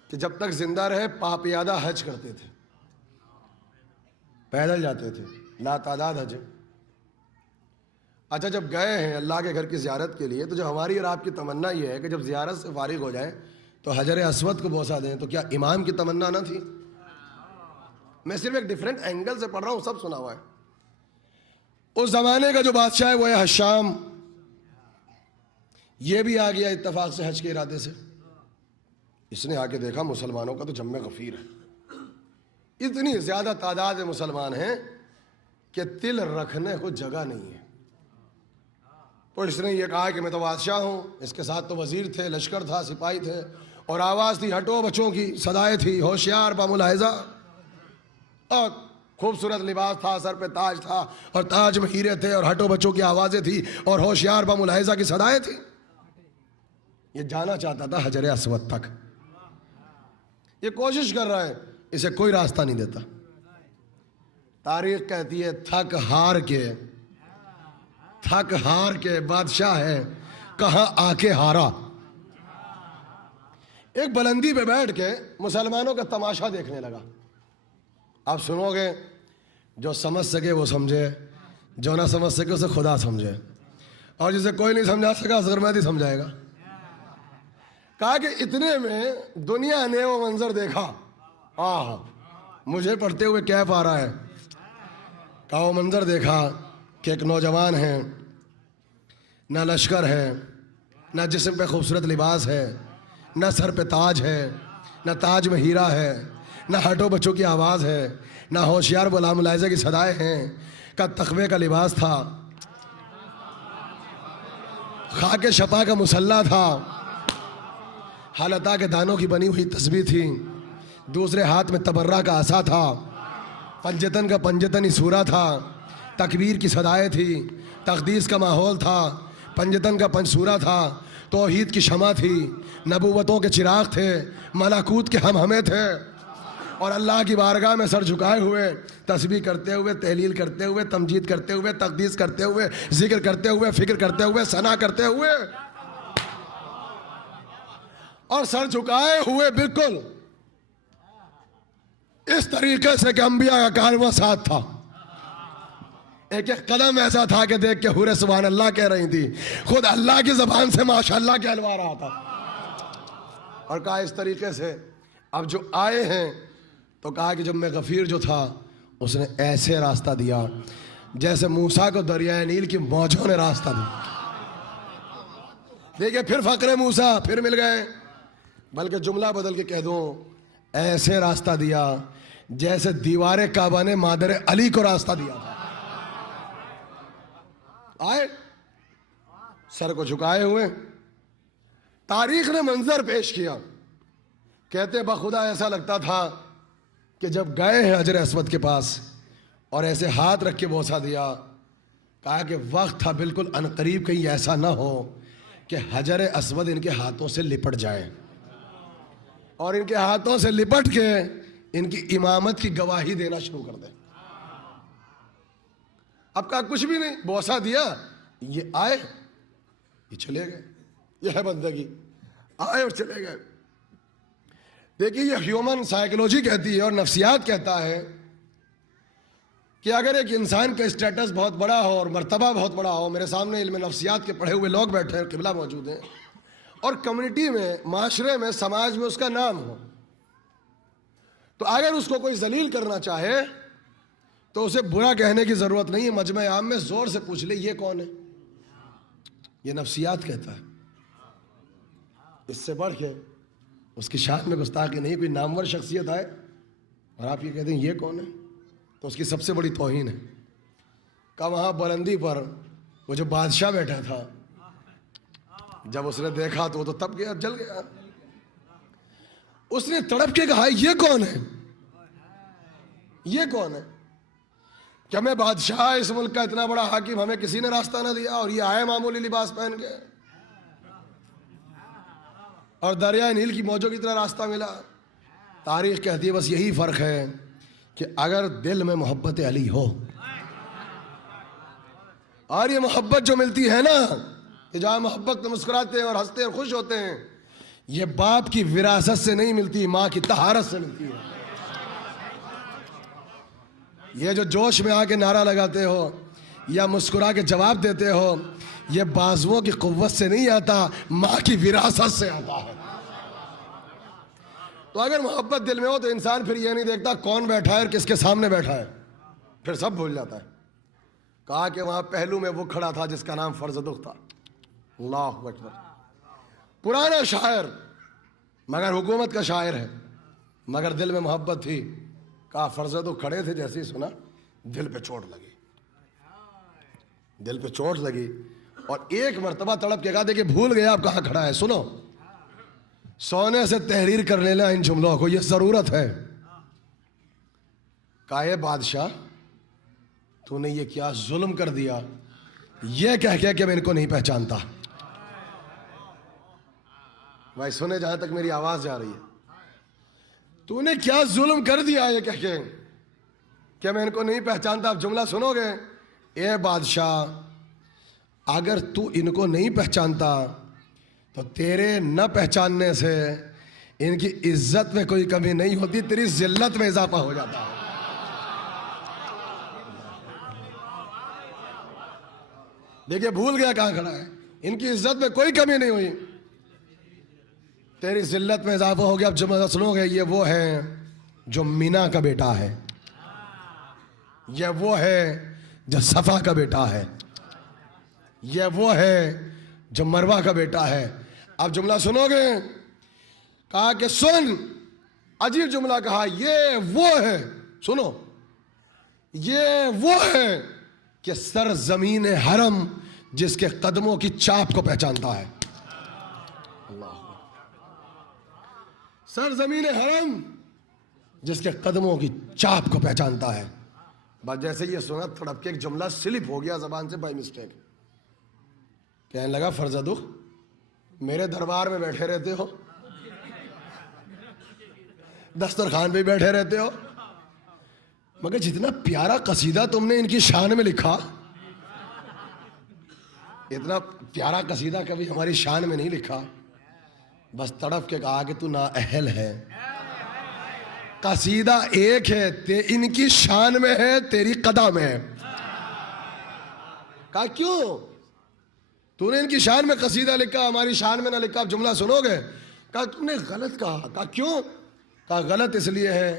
कि जब तक जिंदा रहे पापियादा हज करते थे, पैदल जाते थे, लातादाद हज। अच्छा, जब गए हैं अल्लाह के घर की ज़ियारत के लिए, तो जो हमारी और आपकी तमन्ना ये है कि जब ज़ियारत से फारिग हो जाए तो हजर अस्वद को बोसा दें, तो क्या इमाम की तमन्ना ना थी? मैं सिर्फ एक डिफरेंट एंगल से पढ़ रहा हूँ, सब सुना हुआ है। उस जमाने का जो बादशाह है वो है हशाम। ये भी आ गया इत्तफाक से हज के इरादे से। इसने आके देखा मुसलमानों का तो जम्मे गफीर है, इतनी ज्यादा तादाद में मुसलमान हैं कि तिल रखने को जगह नहीं है। तो इसने ये कहा कि मैं तो बादशाह हूं, इसके साथ तो वजीर थे, लश्कर था, सिपाही थे, और आवाज थी हटो बच्चों की, सदाएं थी होशियार बामुलाहिजा, और खूबसूरत लिबास था, सर पे ताज था और ताज में हीरे थे, और हटो बच्चों की आवाजें थी और होशियार बामुलाहिजा की सदाएं थी। ये जाना चाहता था हजर अस्वद तक। ये कोशिश कर रहा है, इसे कोई रास्ता नहीं देता। तारीख कहती है थक हार के बादशाह है कहां आके हारा। एक बुलंदी पे बैठ के मुसलमानों का तमाशा देखने लगा। आप सुनोगे, जो समझ सके वो समझे, जो ना समझ सके उसे खुदा समझे, और जिसे कोई नहीं समझा सका असगरमैदी समझाएगा। कहा कि इतने में दुनिया ने वो मंजर देखा, मुझे पढ़ते हुए कैफ आ रहा है। कहा वो मंजर देखा कि एक नौजवान है, ना लश्कर है, ना जिस्म पे खूबसूरत लिबास है, ना सर पे ताज है, ना ताज में हीरा है, ना हटो बच्चों की आवाज़ है, ना होशियार गुलाम-उल-आइज़ा की सदाएं हैं। का तकवे का लिबास था, खाके शपा का मुसल्ला था, हालता के दानों की बनी हुई तस्बीह थी, दूसरे हाथ में तबर्रा का आसा था, पंजतन का पंजतनी सूरा था, तकबीर की सदाएं थी, तकदीस का माहौल था, पंजतन का पंजसूरा था, तौहीद की शमा थी, नबूवतों के चिराग थे, मलाकूत के हम हमें थे, और अल्लाह की बारगाह में सर झुकाए हुए तस्बीह करते हुए, तहलील करते हुए, तमजीद करते हुए, तकदीस करते हुए, जिक्र करते हुए, फिक्र करते हुए, सना करते हुए, और सर झुकाए हुए बिल्कुल इस तरीके से कि अंबिया का कारवां साथ था। एक एक कदम ऐसा था कि देख के हुरे सुभान अल्लाह कह रही थी, खुद अल्लाह की जबान से माशाअल्लाह कहलवा रहा था। और कहा इस तरीके से अब जो आए हैं तो कहा कि जब मैं गफीर जो था उसने ऐसे रास्ता दिया जैसे मूसा को दरियाए नील की मौजों ने रास्ता दिया। देखिए फिर फकरे मूसा फिर मिल गए, बल्कि जुमला बदल के कह दूं, ऐसे रास्ता दिया जैसे दीवारे काबा ने मादर अली को रास्ता दिया था। आए सर को झुकाए हुए, तारीख ने मंजर पेश किया। कहते बखुदा ऐसा लगता था कि जब गए हैं हजर अस्वद के पास और ऐसे हाथ रख के बोसा दिया, कहा कि वक्त था बिल्कुल अनकरीब कहीं ऐसा ना हो कि हजर अस्वद इनके हाथों से लिपट जाए और इनके हाथों से लिपट के इनकी इमामत की गवाही देना शुरू कर दे। अब कहा कुछ भी नहीं, बोसा दिया, ये आए, ये चले गए, ये है बंदगी, आए और चले गए। देखिए ये ह्यूमन साइकोलॉजी कहती है और नफ्सियात कहता है कि अगर एक इंसान का स्टेटस बहुत बड़ा हो और मर्तबा बहुत बड़ा हो, मेरे सामने इल्म नफ्सियात के पढ़े हुए लोग बैठे हैं, किबला मौजूद हैं, और कम्युनिटी में, माशरे में, समाज में उसका नाम हो, तो अगर उसको कोई जलील करना चाहे तो उसे बुरा कहने की जरूरत नहीं है। मजमे आम में जोर से पूछ ले ये कौन है, ये नफ्सियात कहता है। इससे बढ़ के उसकी शान में गुस्ताखी नहीं, कोई नामवर शख्सियत आए और आप ये कहते हैं ये कौन है, तो उसकी सबसे बड़ी तौहीन है। का वहाँ बुलंदी पर वो जो बादशाह बैठा था, जब उसने देखा तो वो तो तप गया, जल गया। उसने तड़प के कहा ये कौन है, ये कौन है? क्या मैं बादशाह, इस मुल्क का इतना बड़ा हाकिम, हमें किसी ने रास्ता ना दिया और ये आए मामूली लिबास पहन के और दरिया नील की मौजों की तरह रास्ता मिला। तारीख कहती है बस यही फर्क है कि अगर दिल में मोहब्बत अली हो, और ये मोहब्बत जो मिलती है ना, ये जहां मोहब्बत में मुस्कुराते हैं और हंसते हैं और खुश होते हैं, ये बाप की विरासत से नहीं मिलती, माँ की तहारत से मिलती है। ये जो जोश में आके नारा लगाते हो या मुस्कुरा के जवाब देते हो, ये बाजुओं की कुव्वत से नहीं आता, माँ की विरासत से आता है। तो अगर मोहब्बत दिल में हो तो इंसान फिर ये नहीं देखता कौन बैठा है और किसके सामने बैठा है, फिर सब भूल जाता है। कहा कि वहां पहलू में वो खड़ा था जिसका नाम फर्जदुख था। अल्लाहु अकबर। पुराना शायर मगर हुकूमत का शायर है, मगर दिल में मोहब्बत थी। कहा फर्जदुख खड़े थे, जैसे ही सुना दिल पे चोट लगी, दिल पे चोट लगी और एक मर्तबा तड़प के कहा देखिए भूल गया आप कहाँ खड़ा है, सुनो, सोने से तहरीर कर लेना इन जुमलों को, ये जरूरत है। कहा बादशाह तूने ये क्या जुल्म कर दिया, ये कह के कि मैं इनको नहीं पहचानता। भाई सुने जहां तक मेरी आवाज जा रही है, तूने क्या जुल्म कर दिया ये कह के कि मैं इनको नहीं पहचानता। अब जुमला सुनोगे, ए बादशाह अगर तू इनको नहीं पहचानता तो तेरे न पहचानने से इनकी इज्जत में कोई कमी नहीं होती, तेरी जिल्लत में इजाफा हो जाता है। देखिए भूल गया कहां खड़ा है, इनकी इज्जत में कोई कमी नहीं हुई, तेरी जिल्लत में इजाफा हो गया। अब जुमला सुनोगे, ये वो है जो मीना का बेटा है, ये वो है जो सफा का बेटा है, ये वो है जो मरवा का बेटा है। अब जुमला सुनोगे, कहा कि सुन, अजीब जुमला कहा, ये वो है, सुनो, ये वो है कि सर जमीन हरम जिसके कदमों की चाप को पहचानता है। अल्लाह, सर जमीन हरम जिसके कदमों की चाप को पहचानता है। बस जैसे ये सुना तड़प के एक जुमला स्लिप हो गया जबान से बाय मिस्टेक। कहने लगा फर्जदुख मेरे दरबार में बैठे रहते हो, दस्तरखान पे बैठे रहते हो, मगर जितना प्यारा कसीदा तुमने इनकी शान में लिखा, इतना प्यारा कसीदा कभी हमारी शान में नहीं लिखा। बस तड़प के कहा कि तू ना अहल है, कसीदा एक है, इनकी शान में है, तेरी कदा में है। कहा क्यों? तूने इनकी शान में कसीदा लिखा, हमारी शान में ना लिखा। आप जुमला सुनोगे? कहा तुमने गलत कहा। कहा क्यों? कहा गलत इसलिए है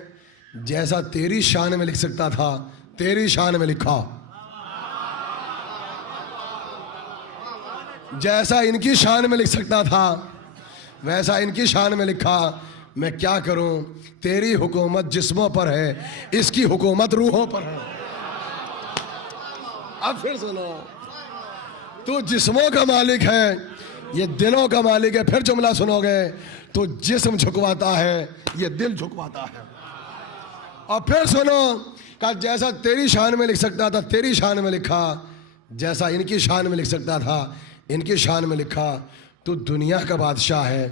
जैसा तेरी शान में लिख सकता था तेरी शान में लिखा, जैसा इनकी शान में लिख सकता था वैसा इनकी शान में लिखा। मैं क्या करूं, तेरी हुकूमत जिस्मों पर है, इसकी हुकूमत रूहों पर है। अब फिर सुनो, तू जिस्मों का मालिक है, ये दिलों का मालिक है। फिर जुमला सुनोगे, तो जिस्म झुकवाता है, ये दिल झुकवाता है। और फिर सुनो, कहा जैसा तेरी शान में लिख सकता था तेरी शान में लिखा, जैसा इनकी शान में लिख सकता था इनकी शान में लिखा। तू दुनिया का बादशाह है,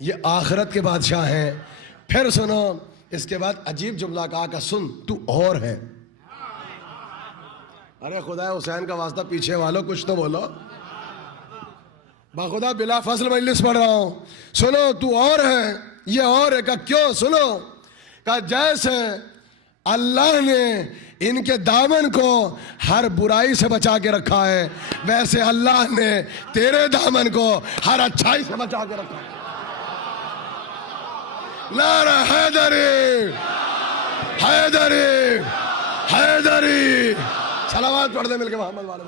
ये आखिरत के बादशाह हैं। फिर सुनो, इसके बाद अजीब जुमला कहा कि सुन तू और है। अरे खुदा हुसैन का वास्ता पीछे वालों कुछ तो बोलो, बाखुदा बिला फसल मजलिस पढ़ रहा हूं। सुनो तू और है, ये और है। का क्यों? सुनो, का जैसे अल्लाह ने इनके दामन को हर बुराई से बचा के रखा है, वैसे अल्लाह ने तेरे दामन को हर अच्छाई से बचा के रखा है। नारा हैदरी हैदरी हैदरी। सलावत पढ़ दे मिलके मोहम्मद वाले।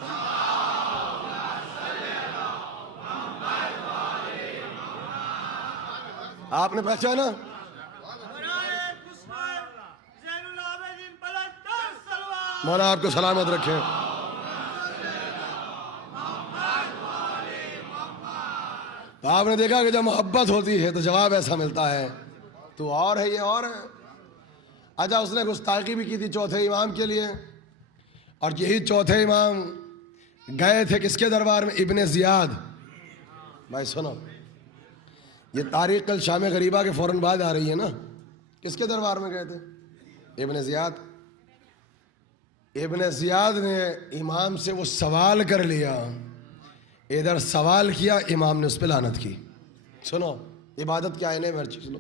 आपने पहचाना? मौला आपको सलामत रखे। तो आपने देखा कि जब मोहब्बत होती है तो जवाब ऐसा मिलता है, तो और है, ये और है। अच्छा, उसने गुस्ताखी भी की थी चौथे इमाम के लिए, और यही चौथे इमाम गए थे किसके दरबार में? इब्ने जियाद। भाई सुनो, ये तारीख कल शाम गरीबा के फौरन बाद आ रही है ना। किसके दरबार में गए थे? इब्ने जियाद। इब्ने जियाद ने इमाम से वो सवाल कर लिया, इधर सवाल किया, इमाम ने उस पर लानत की। सुनो, इबादत क्या है, नहीं हर चीज लो।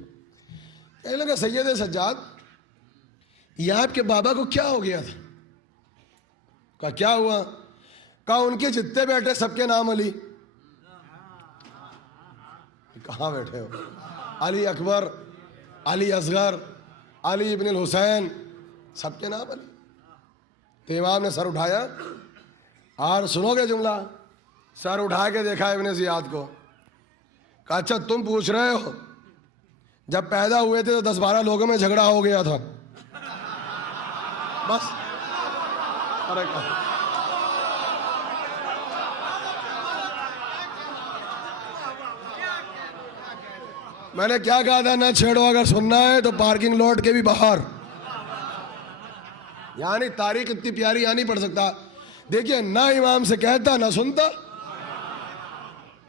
कहने लगा सैयद सज्जाद, ये आपके बाबा को क्या हो गया था? कहा क्या हुआ? कहा उनके जितने बैठे सबके नाम अली। कहाँ बैठे हो? अली अकबर, अली असगर, अली इब्न हुसैन, सबके नाम अली। तो इमाम ने सर उठाया, और सुनोगे जुमला, सर उठा के देखा इब्ने जियाद को। कहा अच्छा तुम पूछ रहे हो, जब पैदा हुए थे तो 10-12 लोगों में झगड़ा हो गया था, बस। अरे मैंने क्या कहा था, ना छेड़ो, अगर सुनना है तो पार्किंग लॉट के भी बाहर। यानी तारीख इतनी प्यारी यहाँ नहीं पढ़ सकता। देखिए, ना इमाम से कहता ना सुनता।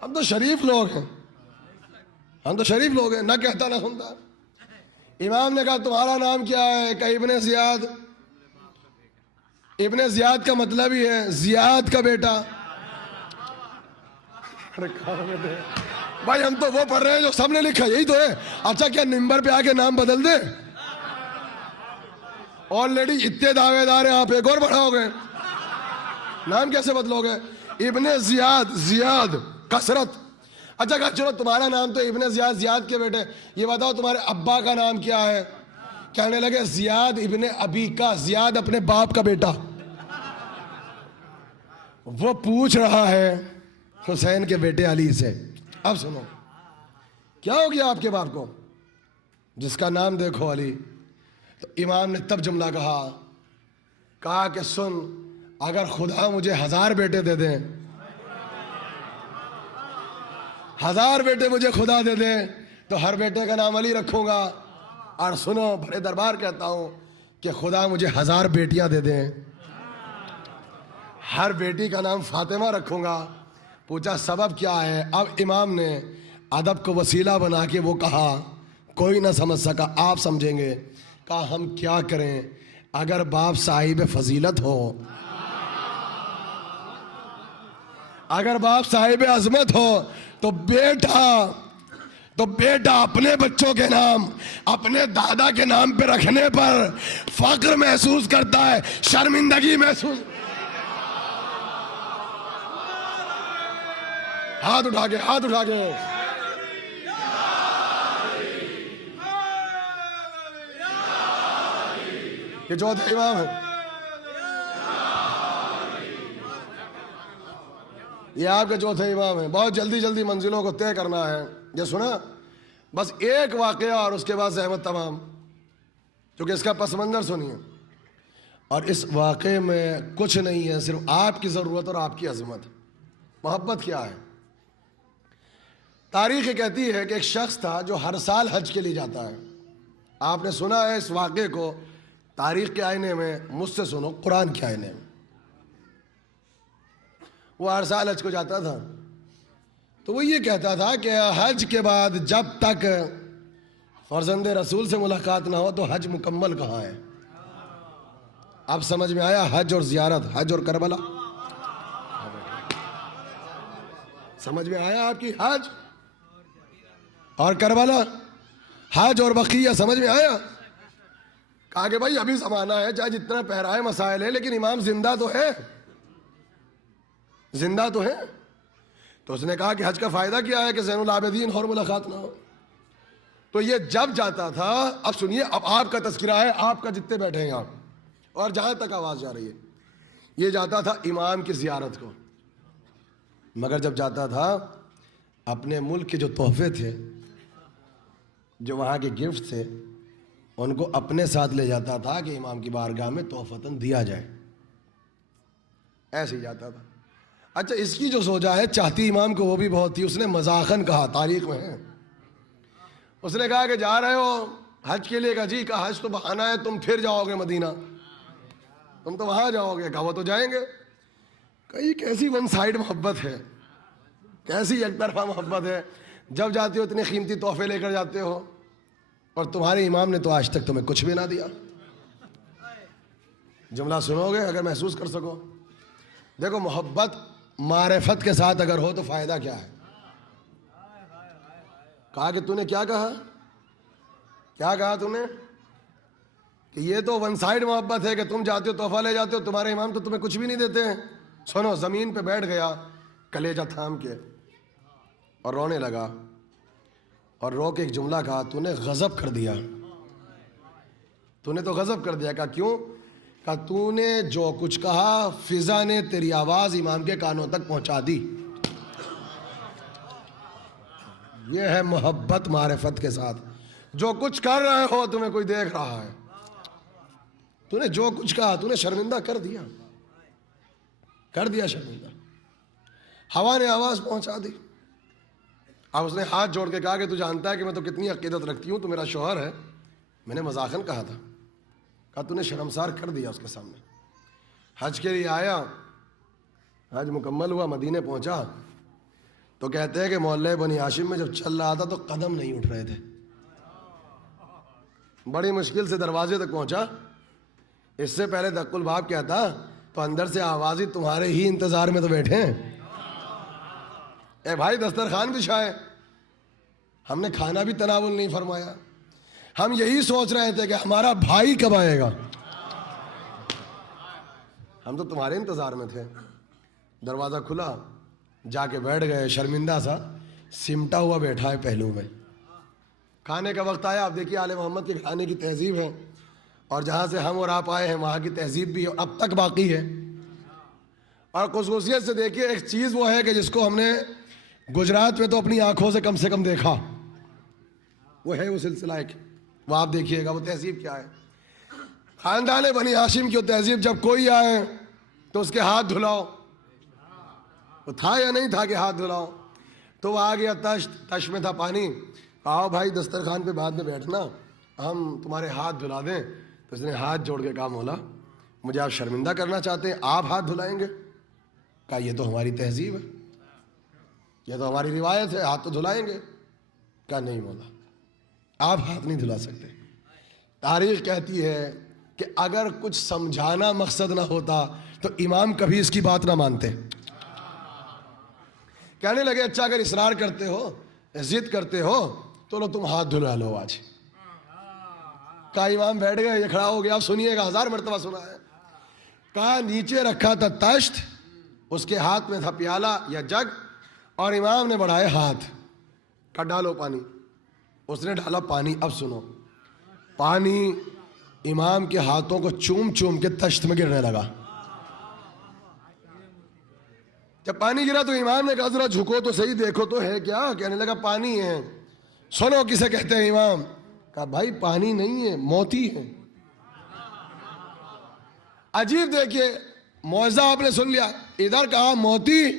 हम तो शरीफ लोग हैं, हम तो शरीफ लोग हैं, ना कहता ना सुनता। इमाम ने कहा तुम्हारा नाम क्या है? कहा इब्ने जियाद। इब्ने जियाद का मतलब ही है जियाद का बेटा। भाई हम तो वो पढ़ रहे हैं जो सबने लिखा, यही तो है। अच्छा क्या मिंबर पे आके नाम बदल दे? ऑलरेडी इतने दावेदार हैं, आप एक और बढ़ाओगे, नाम कैसे बदलोगे? इब्ने जियाद, जियाद कसरत। अच्छा कहा चलो तुम्हारा नाम तो इब्ने जियाद, जियाद के बेटे, ये बताओ तुम्हारे अब्बा का नाम क्या है? कहने लगे जियाद इब्ने अबी का, जियाद अपने बाप का बेटा। वो पूछ रहा है हुसैन के बेटे अली से। अब सुनो, क्या हो गया आपके बाप को? जिसका नाम देखो अली। तो इमाम ने तब जुमला कहा कि सुन, अगर खुदा मुझे 1000 बेटे दे दे, 1000 बेटे मुझे खुदा दे दे, तो हर बेटे का नाम अली रखूंगा। और सुनो, बड़े दरबार कहता हूं कि खुदा मुझे 1000 बेटियां दे दे, हर बेटी का नाम फातिमा रखूंगा। पूछा सबब क्या है? अब इमाम ने अदब को वसीला बना के वो कहा, कोई ना समझ सका, आप समझेंगे। कहा हम क्या करें, अगर बाप साहिब फजीलत हो, अगर बाप साहिब अजमत हो, तो बेटा तो बेटा अपने बच्चों के नाम अपने दादा के नाम पे रखने पर फक्र महसूस करता है, शर्मिंदगी महसूस। हाथ उठा के, हाथ उठा के। ये चौथा इमाम है, ये आपके चौथे इमाम है। बहुत जल्दी जल्दी मंजिलों को तय करना है। ये सुना, बस एक वाकया और उसके बाद सहमत तमाम, क्योंकि इसका पस मंजर सुनिए। और इस वाकये में कुछ नहीं है, सिर्फ आपकी ज़रूरत और आपकी अजमत। मोहब्बत क्या है? तारीख़ कहती है कि एक शख्स था जो हर साल हज के लिए जाता है। आपने सुना है इस वाक़े को तारीख़ के आईने में, मुझसे सुनो कुरान के आईने में। वो हर साल हज को जाता था, तो वो ये कहता था कि हज के बाद जब तक फर्जंदे रसूल से मुलाकात ना हो तो हज मुकम्मल कहाँ है। अब समझ में आया हज और ज़ियारत, हज और करबला समझ में आया आपकी? हज और करबला, हज और बकिया समझ में आया? कहा कि भाई अभी ज़माना है, चाहे जितना पहराए मसाइल है, लेकिन इमाम जिंदा तो है, जिंदा तो है। तो उसने कहा कि हज का फ़ायदा क्या है कि ज़ैनुल आबिदीन और मुलाकात ना हो। तो ये जब जाता था, अब सुनिए, अब आपका तज़किरा है, आपका जितने बैठे हैं आप, और जहाँ तक आवाज़ जा रही है, ये जाता था इमाम की ज़ियारत को। मगर जब जाता था अपने मुल्क के जो तोहफे थे, जो वहाँ के गिफ्ट थे, उनको अपने साथ ले जाता था कि इमाम की बारगाह में तोहफतन दिया जाए। ऐसे ही जाता था। अच्छा, इसकी जो सोचा है चाहती इमाम को वो भी बहुत थी। उसने मजाकन कहा, तारीख में है, उसने कहा कि जा रहे हो हज के लिए? कहा जी, का हज तो बहाना है, तुम फिर जाओगे मदीना, तुम तो वहाँ जाओगे। कहा वो तो जाएंगे। कहीं कैसी वन साइड मोहब्बत है, कैसी एक तरफा मोहब्बत है। जब जाते हो इतने कीमती तोहफे लेकर जाते हो, और तुम्हारे इमाम ने तो आज तक तुम्हें कुछ भी ना दिया। जुमला सुनोगे अगर महसूस कर सको। देखो, मोहब्बत मारिफत के साथ अगर हो तो फ़ायदा क्या है? कहा कि तूने क्या कहा, क्या कहा तूने? कि ये तो वन साइड मोहब्बत है कि तुम जाते हो तोहफा ले जाते हो, तुम्हारे इमाम तो तुम्हें कुछ भी नहीं देते हैं। सुनो, ज़मीन पे बैठ गया कलेजा थाम के और रोने लगा, और रो के एक जुमला कहा, तूने गज़ब कर दिया, तूने तो गज़ब कर दिया। कहा क्यों? कहा तूने जो कुछ कहा फिजा ने तेरी आवाज़ इमाम के कानों तक पहुंचा दी। ये है मोहब्बत मारिफत के साथ। जो कुछ कर रहे हो तुम्हें कोई देख रहा है, तूने जो कुछ कहा तूने शर्मिंदा कर दिया, कर दिया शर्मिंदा। हवा ने आवाज़ पहुंचा दी। अब उसने हाथ जोड़ के कहा कि तू जानता है कि मैं तो कितनी अकीदत रखती हूँ, तू मेरा शौहर है। मैंने मजाकन कहा था। कहा तूने शर्मसार कर दिया उसके सामने। हज के लिए आया, हज मुकम्मल हुआ, मदीने पहुंचा, तो कहते हैं कि मोहल्ले बनी हाशिम में जब चल रहा था तो कदम नहीं उठ रहे थे। बड़ी मुश्किल से दरवाजे तक पहुंचा। इससे पहले दक्कुल बाब क्या था, तो अंदर से आवाज़ ही तुम्हारे ही इंतज़ार में तो बैठे हैं। ए भाई दस्तरखान बिछाए, हमने खाना भी तनावुल नहीं फरमाया। हम यही सोच रहे थे कि हमारा भाई कब आएगा। हम तो तुम्हारे इंतज़ार में थे। दरवाज़ा खुला, जाके बैठ गए। शर्मिंदा सा सिमटा हुआ बैठा है पहलू में। खाने का वक्त आया। आप देखिए आले मोहम्मद के खाने की तहजीब है, और जहाँ से हम और आप आए हैं वहाँ की तहजीब भी अब तक बाकी है। और खुसूसियत से देखिए, एक चीज़ वो है कि जिसको हमने गुजरात में तो अपनी आंखों से कम देखा, वो है वो सिलसिला एक, वो आप देखिएगा वो तहजीब क्या है। खानदान बनी हाशिम की तहजीब, जब कोई आए तो उसके हाथ धुलाओ। वो था या नहीं था कि हाथ धुलाओ? तो वो आ गया, तश में था पानी। आओ भाई दस्तरखान पे बाद में बैठना, हम तुम्हारे हाथ धुला दें। तो उसने हाथ जोड़ के कहा, मौला मुझे आप शर्मिंदा करना चाहते हैं, आप हाथ धुलाएंगे? कहा ये तो हमारी तहजीब है, ये तो हमारी रिवायत है, हाथ तो धुलाएंगे। कहा नहीं मौला, आप हाथ नहीं धुला सकते। तारीख कहती है कि अगर कुछ समझाना मकसद ना होता तो इमाम कभी इसकी बात ना मानते। कहने लगे, अच्छा अगर इसरार करते हो, जिद करते हो, तो लो तुम हाथ धुला लो आज। कहा इमाम बैठ गए, ये खड़ा हो गया। आप सुनिएगा, 1000 मरतबा सुना है। कहा नीचे रखा था तश्त, उसके हाथ में था प्याला या जग, और इमाम ने बढ़ाए हाथ। कहा डालो पानी। उसने डाला पानी। अब सुनो, पानी इमाम के हाथों को चूम चूम के तश्त में गिरने लगा। जब पानी गिरा तो इमाम ने कहा जरा झुको तो सही, देखो तो है क्या। कहने लगा पानी है। सुनो किसे कहते हैं इमाम। कहा भाई पानी नहीं है, मोती है। अजीब, देखिए मौजा आपने सुन लिया। इधर कहा मोती,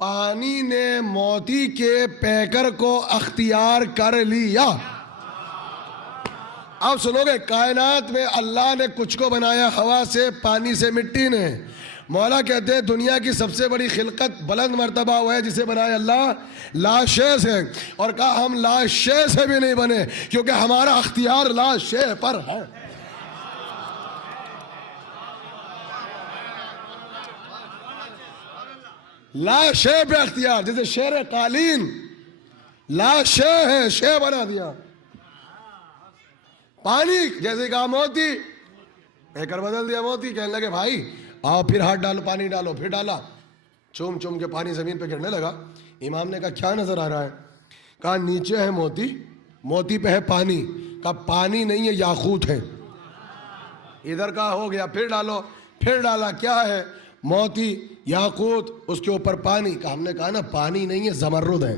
पानी ने मोती के पैकर को अख्तियार कर लिया। अब सुनोगे, कायनात में अल्लाह ने कुछ को बनाया हवा से, पानी से, मिट्टी ने। मौला कहते हैं दुनिया की सबसे बड़ी खिलकत बुलंद मर्तबा हुआ है जिसे बनाया अल्लाह लाशय से। और कहा हम लाशय से भी नहीं बने, क्योंकि हमारा अख्तियार लाशय पर है। लाशय पे अख्तियार, जैसे शेर कालीन लाशय है, शय बना दिया। पानी जैसे कहा मोती, पैकर बदल दिया मोती। कहने लगे भाई आओ फिर हाथ डालो, पानी डालो। फिर डाला, चूम चूम के पानी जमीन पे गिरने लगा। इमाम ने कहा क्या नजर आ रहा है। कहा नीचे है मोती, मोती पे है पानी। कहा पानी नहीं है, याकूत है। इधर का हो गया, फिर डालो। फिर डाला, क्या है, मोती, याकूत, उसके ऊपर पानी। कहा हमने कहा ना पानी नहीं है, जमर्रुद है।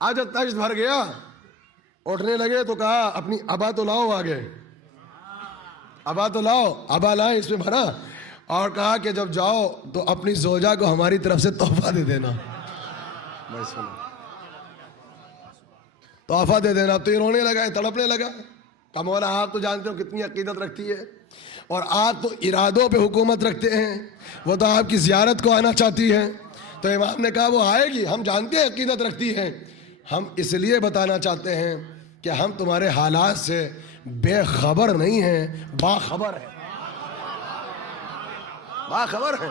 आज जब तश्त भर गया, उठने लगे तो कहा अपनी अबा तो लाओ आगे, अबा तो लाओ। अबा लाए, इसमें भरा, और कहा कि जब जाओ तो अपनी जोजा को हमारी तरफ से तोहफा दे देना। बस सुनो, तोहफा दे देना। तो ये रोने लगा, तड़पने लगा। कहा मौला आप तो जानते हो कितनी अकीदत रखती है, और आप तो इरादों पे हुकूमत रखते हैं, वो तो आपकी जियारत को आना चाहती है। तो इमाम ने कहा वो आएगी, हम जानते हैं अकीदत रखती है, हम इसलिए बताना चाहते हैं कि हम तुम्हारे हालात से बेखबर नहीं हैं, बाखबर है, बाखबर है।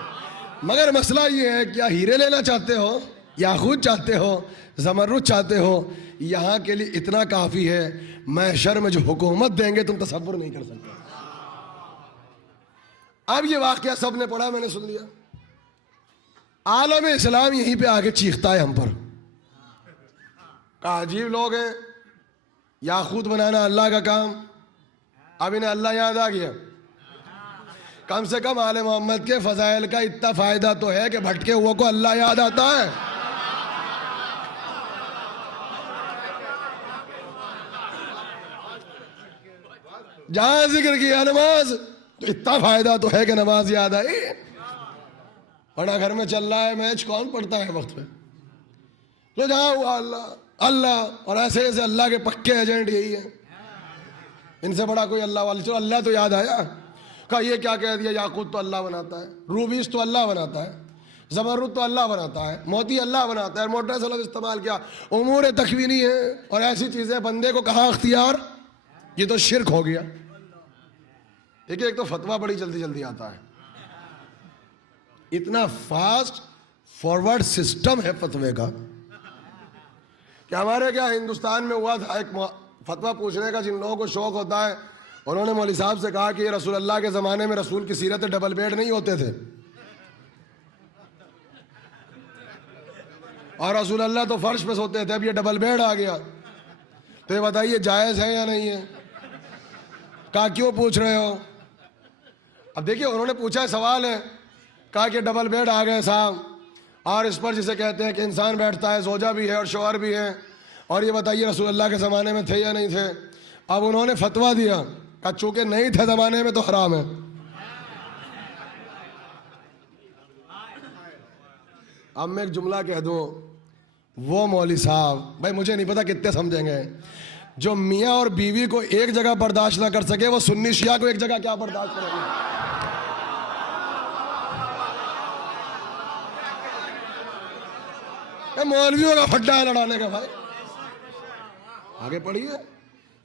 मगर मसला ये है, क्या हीरे लेना चाहते हो, याकूत चाहते हो, जमर्रुद चाहते हो? यहाँ के लिए इतना काफ़ी है, महशर में जो हुकूमत देंगे तुम तसव्वुर नहीं कर सकते। अब ये वाक़या सबने पढ़ा, मैंने सुन लिया। आलम इस्लाम यहीं पे आके चीखता है हम पर। का अजीब लोग हैं, याकूत बनाना अल्लाह का काम। अब इन्हें अल्लाह याद आ गया। कम से कम आले मोहम्मद के फजाइल का इतना फायदा तो है कि भटके हुए को अल्लाह याद आता है। जहां जिक्र किया नमाज, तो इतना फायदा तो है कि नमाज याद आई। वरना घर में चल रहा है मैच, कौन पढ़ता है वक्त पे? तो जहां हुआ अल्लाह अल्लाह, और ऐसे ऐसे अल्लाह के पक्के एजेंट यही है। इनसे बड़ा कोई अल्लाह वाली, चलो अल्लाह तो याद आया। कहा ये क्या कह दिया, याकूत तो अल्लाह बनाता है, रूबीस तो अल्लाह बनाता है, जमरुद तो अल्लाह बनाता है, मोती अल्लाह बनाता है, मोटा सा लफ्ज़ इस्तेमाल किया। उमूर तकवीनी है और ऐसी चीज़ें, बंदे को कहा अख्तियार, ये तो शिरक हो गया। देखिए एक तो फतवा बड़ी जल्दी जल्दी आता है, इतना फास्ट फॉरवर्ड सिस्टम है फतवे का कि हमारे क्या हिंदुस्तान में हुआ था एक फतवा पूछने का, जिन लोगों को शौक होता है, उन्होंने मौलवी साहब से कहा कि ये रसूल अल्लाह के ज़माने में रसूल की सीरत डबल बेड नहीं होते थे, और रसूल अल्लाह तो फर्श पे सोते थे, अब ये डबल बेड आ गया, तो ये बताइए जायज़ है या नहीं है? कहा क्यों पूछ रहे हो? अब देखिए उन्होंने पूछा है, सवाल है। कहा कि डबल बेड आ गए साहब, और इस पर जिसे कहते हैं कि इंसान बैठता है, जोजा भी है और शौहर भी है, और ये बताइए रसूल अल्लाह के ज़माने में थे या नहीं थे? अब उन्होंने फतवा दिया, कहा चूंकि नहीं थे ज़माने में तो हराम है। अब मैं एक जुमला कह दूँ, वो मौलवी साहब, भाई मुझे नहीं पता कितने समझेंगे, जो मियाँ और बीवी को एक जगह बर्दाश्त ना कर सके, वो सुन्नी शिया को एक जगह क्या बर्दाश्त करेंगे? मौलवियों का फड्डा है लड़ाने का। भाई आगे पढ़िए,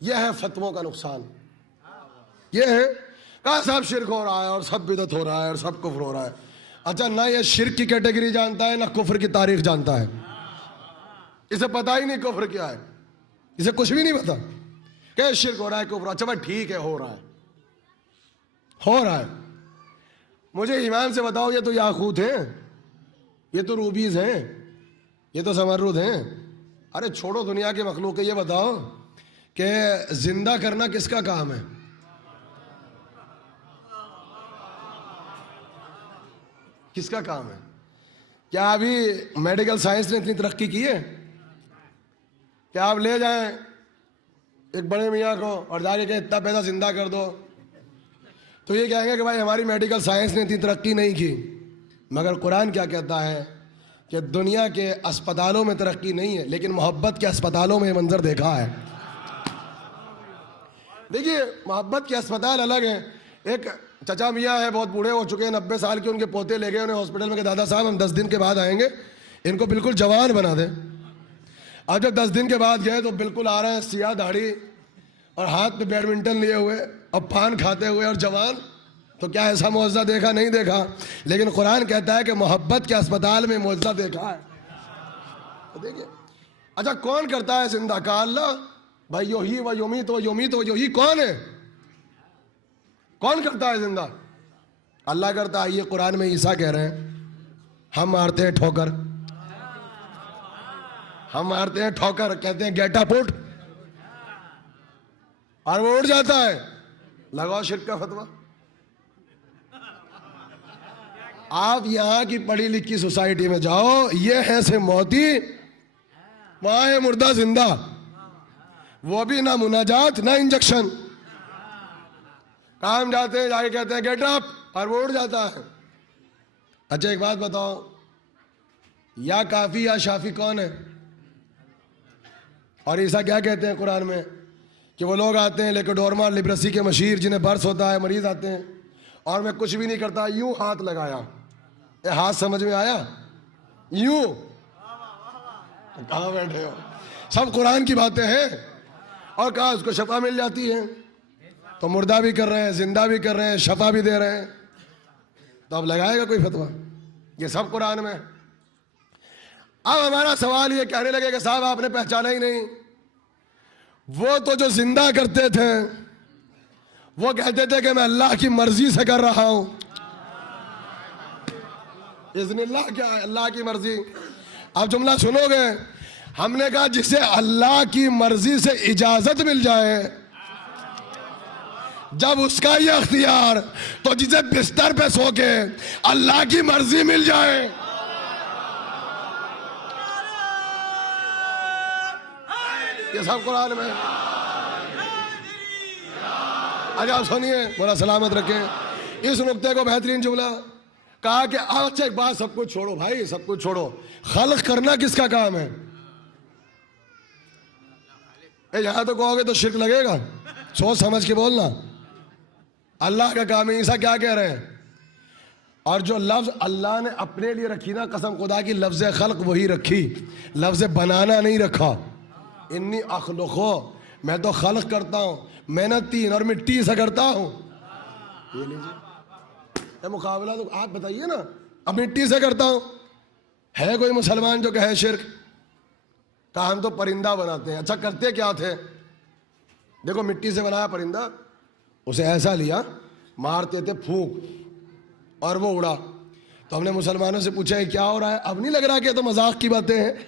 यह है फतवों का नुकसान। यह है कहा साहब शिरक हो रहा है और सब बिदत हो रहा है और सब कुफ्र हो रहा है। अच्छा, ना ये शिरक की कैटेगरी जानता है, ना कुफ्र की तारीख जानता है। इसे पता ही नहीं कुफ्र क्या है, इसे कुछ भी नहीं पता। क्या शिर्क हो रहा है, कुफ्र, अच्छा भाई ठीक है, हो रहा है। मुझे ईमान से बताओ, ये तो याकूत हैं, ये तो रूबीज हैं, ये तो जमरुद हैं। अरे छोड़ो दुनिया के मखलूक के, ये बताओ कि जिंदा करना किसका काम है? किसका काम है? क्या अभी मेडिकल साइंस ने इतनी तरक्की की है? क्या आप ले जाएं एक बड़े मियाँ को और जाके कहें इतना पैसा जिंदा कर दो, तो ये कहेंगे कि भाई हमारी मेडिकल साइंस ने इतनी तरक्की नहीं की। मगर कुरान क्या कहता है कि दुनिया के अस्पतालों में तरक्की नहीं है, लेकिन मोहब्बत के अस्पतालों में ये मंजर देखा है। देखिए, मोहब्बत के अस्पताल अलग हैं। एक चचा मियाँ है, बहुत बूढ़े हो चुके हैं, 90 साल के, उनके पोते ले गए उन्हें हॉस्पिटल में कि दादा साहब हम 10 दिन के बाद आएंगे, इनको बिल्कुल जवान बना दें। अब जब 10 दिन के बाद गए तो बिल्कुल आ रहे हैं, सियाह दाढ़ी और हाथ में बैडमिंटन लिए हुए और पान खाते हुए और जवान। तो क्या ऐसा मुआवजा देखा? नहीं देखा। लेकिन कुरान कहता है कि मोहब्बत के अस्पताल में मुआवजा देखा है। तो देखिए, अच्छा कौन करता है जिंदा? का अल्लाह। भाई योही व युमीत व युमीत व योही कौन है? कौन करता है जिंदा? अल्लाह करता है। ये कुरान में ईसा कह रहे हैं हम मारते हैं ठोकर, हम मारते हैं ठोकर, कहते हैं गेटा पुट, और वो उड़ जाता है। लगाओ शिर्क का फतवा। आप यहां की पढ़ी लिखी सोसाइटी में जाओ, ये है से मोती, वहां है मुर्दा जिंदा, वो भी ना मुनाजात ना इंजेक्शन। काम जाते हैं, जाके कहते हैं गेट अप, और वो उड़ जाता है। अच्छा एक बात बताओ, या काफी या शाफी कौन है? और ईसा क्या कहते हैं कुरान में कि वो लोग आते हैं लेकर डोरमा लिब्रसी के मशीर, जिन्हें बर्स होता है, मरीज आते हैं, और मैं कुछ भी नहीं करता, यूं हाथ लगाया। ये हाथ समझ में आया? यूं। तो कहां बैठे हो? सब कुरान की बातें हैं। और कहा उसको शफा मिल जाती है, तो मुर्दा भी कर रहे हैं, जिंदा भी कर रहे हैं, शफा भी दे रहे हैं। तो अब लगाएगा कोई फतवा? ये सब कुरान में। अब हमारा सवाल ये कहने लगे कि साहब आपने पहचाना ही नहीं, वो तो जो जिंदा करते थे वो कहते थे कि मैं अल्लाह की मर्जी से कर रहा हूं। इज़्निल्लाह क्या है? अल्लाह की मर्जी। अब जुमला सुनोगे, हमने कहा जिसे अल्लाह की मर्जी से इजाजत मिल जाए, जब उसका ये अख्तियार, तो जिसे बिस्तर पे सो के अल्लाह की मर्जी मिल जाए। ये सब कुरान में। अच्छा आप सुनिए, बोला सलामत रखें। इस नुक्ते को बेहतरीन जुमला कहा कि अच्छा एक बात, सब कुछ छोड़ो भाई, सब कुछ छोड़ो, खल्क करना किसका काम है? यहां तो कहोगे तो शिर्क लगेगा, सोच समझ के बोलना। अल्लाह का काम है। ईसा क्या कह रहे हैं? और जो लफ्ज अल्लाह ने अपने लिए रखी ना, कसम खुदा की, लफ्ज खल्क वही रखी, लफ्ज बनाना नहीं रखा। इन्नी अखलुको, मैं तो खल्क करता हूं, मेहनत 3 और मिट्टी से करता हूं। ये लीजिए मुकाबला, तो आप बताइए ना, अब मिट्टी से करता हूं। है कोई मुसलमान जो कहे शिर्क? कहा हम तो परिंदा बनाते हैं। अच्छा करते क्या थे? देखो मिट्टी से बनाया परिंदा, उसे ऐसा लिया, मारते थे फूंक और वो उड़ा। तो हमने मुसलमानों से पूछा क्या हो रहा है? अब नहीं लग रहा कि तो मजाक की बातें हैं?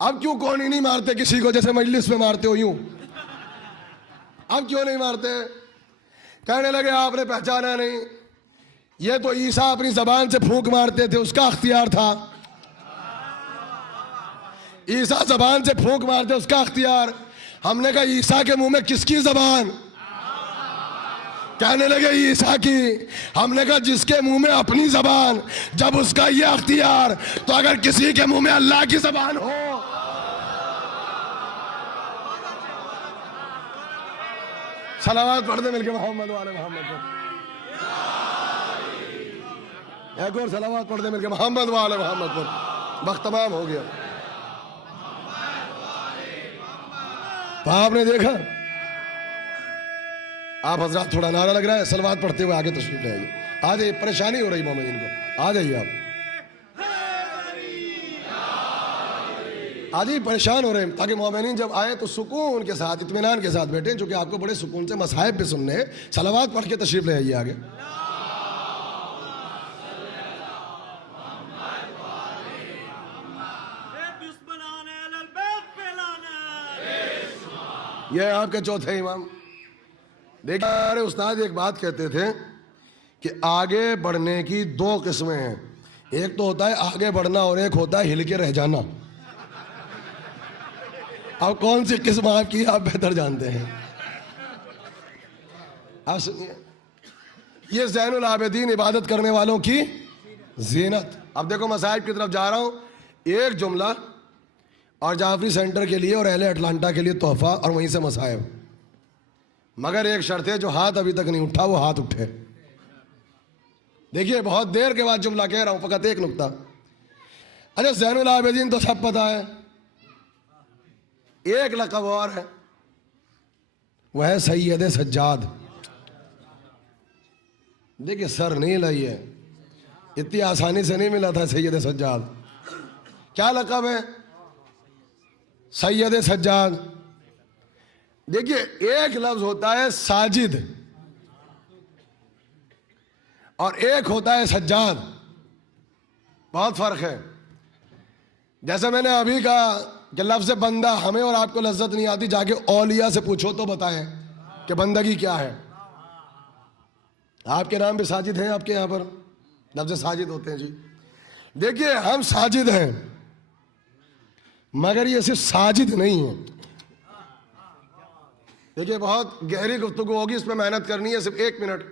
अब क्यों कौन ही नहीं मारते किसी को जैसे मजलिस में मारते हो यूं? अब क्यों नहीं मारते? कहने लगे आपने पहचाना नहीं, ये तो ईसा अपनी जबान से फूंक मारते थे, उसका अख्तियार था। ईसा जबान से फूंक मारते, उसका अख्तियार। हमने कहा ईसा के मुंह में किसकी जबान? कहने लगे ईसा की। हमने कहा जिसके मुंह में अपनी जबान, जब उसका ये अख्तियार, तो अगर किसी के मुंह में अल्लाह की जबान हो। सलावत पढ़ दे मिलके मोहम्मद वाले मोहम्मद को। एक और सलावत पढ़ दे मिलके मोहम्मद वाले मोहम्मद को। वक्त तमाम हो गया। तो आपने देखा, आप हजरात थोड़ा नारा लग रहा है, सलवात पढ़ते हुए आगे तशरीफ ले आइए। आ जाइए, परेशानी हो रही मोमिन को, आ जाइए आप। आदि परेशान हो रहे हैं, ताकि मोमिनीन जब आए तो सुकून के साथ, इत्मीनान के साथ बैठे, जो कि आपको बड़े सुकून से मसाहिब पे सुनने हैं। सलावात पढ़ के तशरीफ ले आइए आगे। ये आपके चौथे इमाम। देखिए हमारे उस्ताद एक बात कहते थे कि आगे बढ़ने की दो किस्में हैं, एक तो होता है आगे बढ़ना और एक होता है हिल के रह जाना। अब कौन सी किस्म आपकी आप बेहतर जानते हैं। आप सुनिए, ये ज़ैनुल आबिदीन इबादत करने वालों की जीनत। अब देखो मसाइब की तरफ जा रहा हूं, एक जुमला और जाफरी सेंटर के लिए और अहले अटलांटा के लिए तोहफा, और वहीं से मसाइब। मगर एक शर्त है, जो हाथ अभी तक नहीं उठा वो हाथ उठे। देखिए बहुत देर के बाद जुमला कह रहा हूं, फकत एक नुक्ता। अच्छा ज़ैनुल आबिदीन तो सब पता है, एक लक़ब और है, वह है सैयद सज्जाद। देखिए सर नहीं लाइए, इतनी आसानी से नहीं मिला था सैयद सज्जाद। क्या लक़ब है? सैयद सज्जाद। देखिए एक लफ्ज होता है साजिद और एक होता है सज्जाद, बहुत फर्क है। जैसे मैंने अभी कहा कि लफ्ज बंदा हमें और आपको लज्जत नहीं आती, जाके औलिया से पूछो तो बताएं कि बंदगी क्या है। आपके नाम भी साजिद हैं, आपके यहां पर लफ्ज साजिद होते हैं जी। देखिए हम साजिद हैं, मगर ये सिर्फ साजिद नहीं है। देखिए बहुत गहरी गुफ्तगू होगी, इस पर मेहनत करनी है, सिर्फ 1 मिनट।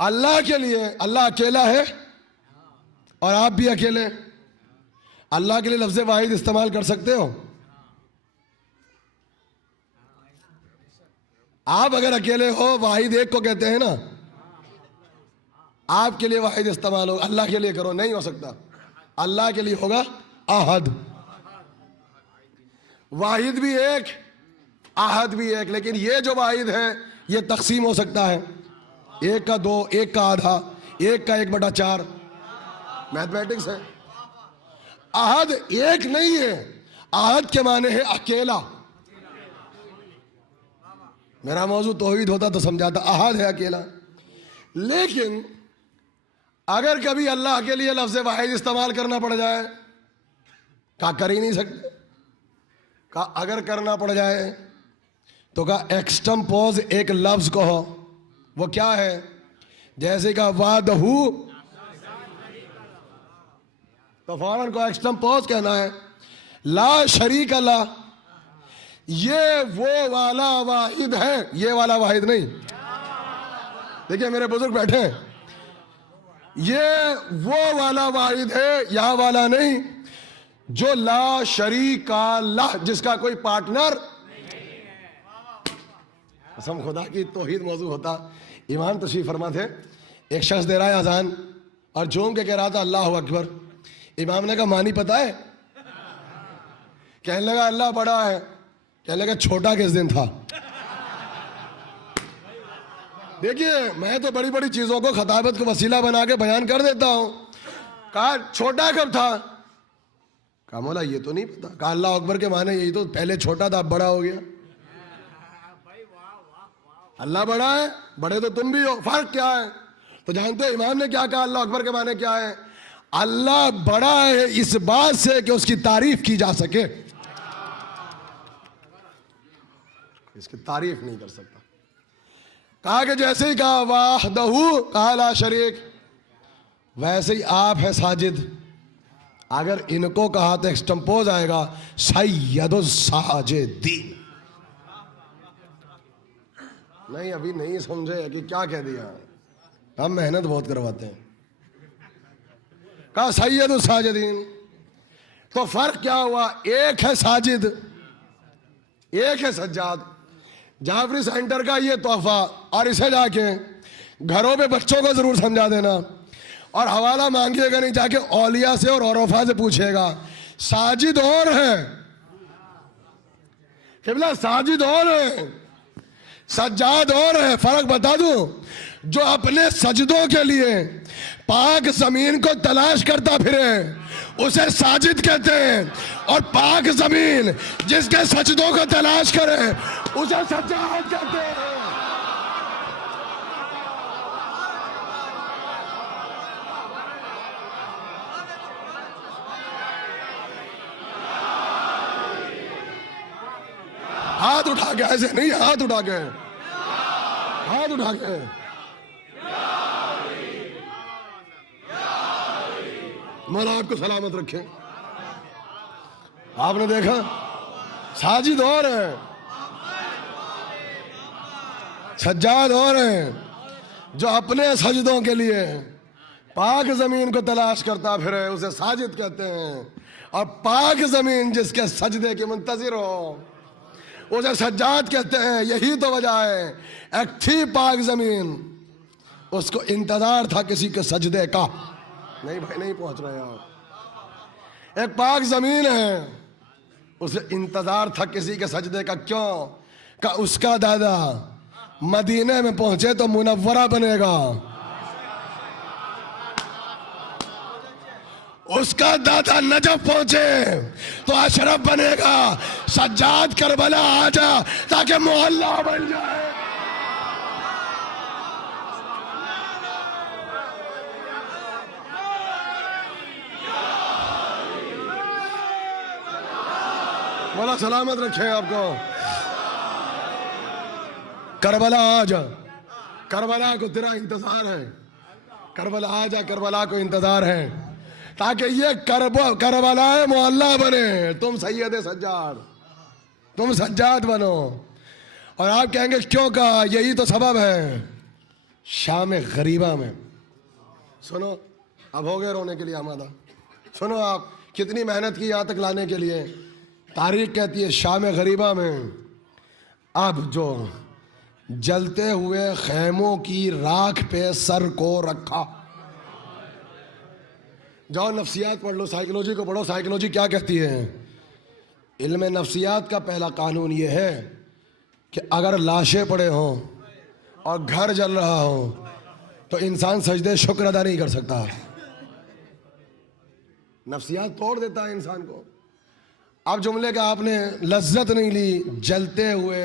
अल्लाह के लिए, अल्लाह अकेला है और आप भी अकेले। अल्लाह के लिए लफ्ज़ वाहिद इस्तेमाल कर सकते हो? आप अगर अकेले हो, वाहिद एक को कहते हैं ना, आपके लिए वाहिद इस्तेमाल हो, अल्लाह के लिए करो, नहीं हो सकता। अल्लाह के लिए होगा आहद। वाहिद भी एक, आहद भी एक, लेकिन ये जो वाहिद है ये तकसीम हो सकता है, 1 का 2, 1 का आधा, 1 का 1/4, मैथमेटिक्स है। आहद एक नहीं है, आहद के माने है अकेला। मेरा मौजू तौहीद होता तो समझाता, आहद है अकेला। लेकिन अगर कभी अल्लाह के लिए लफ्ज़ वाहिद इस्तेमाल करना पड़ जाए, क्या कर ही नहीं सकते। कहा अगर करना पड़ जाए तो कहा एक्सटम्पोज एक लफ्ज कहो, वो क्या है? जैसे कहा वादहू, तो फौरन को एक्सटम्पोज कहना है। ला शरीक अल्लाह, ये वो वाला वाहिद है, ये वाला वाहिद नहीं। देखिए मेरे बुजुर्ग बैठे, ये वो वाला वाहिद है, यहां वाला नहीं, जो ला शरीक अल्लाह, जिसका कोई पार्टनर। कसम खुदा की तौहीद मौजू होता। इमाम तशरीफ फरमा थे, एक शख्स दे रहा है अजान और झूम के कह रहा था अल्लाह अकबर। इमाम ने कहा मानी पता है? कहने लगा अल्लाह बड़ा है। कहने लगा छोटा किस दिन था? देखिए मैं तो बड़ी बड़ी चीजों को खताबत को वसीला बना के बयान कर देता हूं। कहा छोटा कब था? कहा मौला ये तो नहीं पता। कहा अल्लाह अकबर के माने यही तो, पहले छोटा था अब बड़ा हो गया। अल्लाह बड़ा है, बड़े तो तुम भी हो, फर्क क्या है? तो जानते हो इमाम ने क्या कहा अल्लाह अकबर के माने क्या है? अल्लाह बड़ा है इस बात से कि उसकी तारीफ की जा सके, इसकी तारीफ नहीं कर सकता। कहा कि जैसे ही कहा वाहदहू, कहा ला शरीक, वैसे ही आप है साजिद। अगर इनको कहा तो एक्सटम्पोज आएगा सैयदुस साजिदीन। नहीं अभी नहीं समझे कि क्या कह दिया, हम मेहनत बहुत करवाते हैं। कहा सैयदुस साजिदीन, तो फर्क क्या हुआ? एक है साजिद, एक है सज्जाद। जाफरी सेंटर का ये तोहफा, और इसे जाके घरों पे बच्चों को जरूर समझा देना, और हवाला मांगिएगा नहीं, जाके औलिया से और औरफा से पूछेगा। साजिद और है किबला, साजिद और है, सज्जाद और है। फर्क बता दूं, जो अपने सजदों के लिए पाक जमीन को तलाश करता फिरे उसे साजिद कहते हैं, और पाक जमीन जिसके सजदों को तलाश करे उसे सज्जाद कहते हैं। हाथ उठा के, ऐसे नहीं, हाथ उठा के, हाथ उठा के। मौला आपको सलामत रखे। आपने देखा साजिद और है, सज्जाद और है, जो अपने सजदों के लिए पाक जमीन को तलाश करता फिरे उसे साजिद कहते हैं, और पाक जमीन जिसके सजदे के मुंतजिर हो उसे सज्जाद कहते हैं। यही तो वजह है, एक थी पाक जमीन, उसको इंतजार था किसी के सजदे का। नहीं भाई, नहीं पहुंच रहे आप। एक पाक जमीन है, उसे इंतजार था किसी के सजदे का। क्यों? का उसका दादा मदीने में पहुंचे तो मुनव्वरा बनेगा, उसका दादा नजफ पहुंचे तो अशरफ बनेगा। सज्जाद करबला आजा ताकि मोहल्ला बन जाए। मौला सलामत रखे आपको। करबला आजा, करबला को तेरा इंतजार है, करबला आजा, करबला को इंतजार है, ताकि ये करबलाए मोहल्ला बने। तुम सैयद सज्जाद, तुम सज्जाद बनो। और आप कहेंगे क्यों कहा? यही तो सबब है। शाम गरीबा में, सुनो, अब हो गए रोने के लिए आमादा। सुनो आप कितनी मेहनत की यहाँ तक लाने के लिए। तारीख कहती है शाम गरीबा में अब जो जलते हुए खैमों की राख पे सर को रखा। जाओ नफ्सियात पढ़ लो, साइकोलॉजी को पढ़ो। साइकोलॉजी क्या कहती है? इल्म नफ्सियात का पहला कानून ये है कि अगर लाशें पड़े हों और घर जल रहा हो तो इंसान सजदे शुक्र अदा नहीं कर सकता। नफ्सियात तोड़ देता है इंसान को। अब जुमले का आपने लज्जत नहीं ली, जलते हुए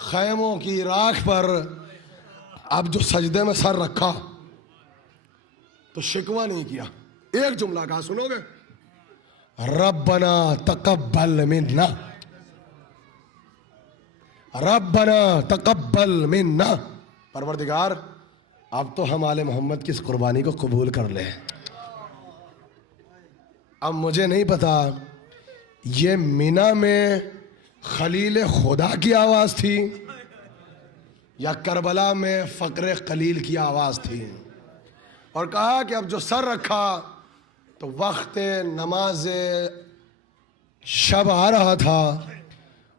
खैमों की राख पर अब जो सजदे में सर रखा तो शिकवा नहीं किया। एक जुमला कहा, सुनोगे? रब्बना तकब्बल मिन्ना, रब्बना तकब्बल मिन्ना। परवरदिगार अब तो हम आले मोहम्मद की इस कुर्बानी को कबूल कर ले। अब मुझे नहीं पता ये मिना में खलील खुदा की आवाज थी या करबला में फक्र खलील की आवाज थी। और कहा कि अब जो सर रखा तो वक्त नमाज शब आ रहा था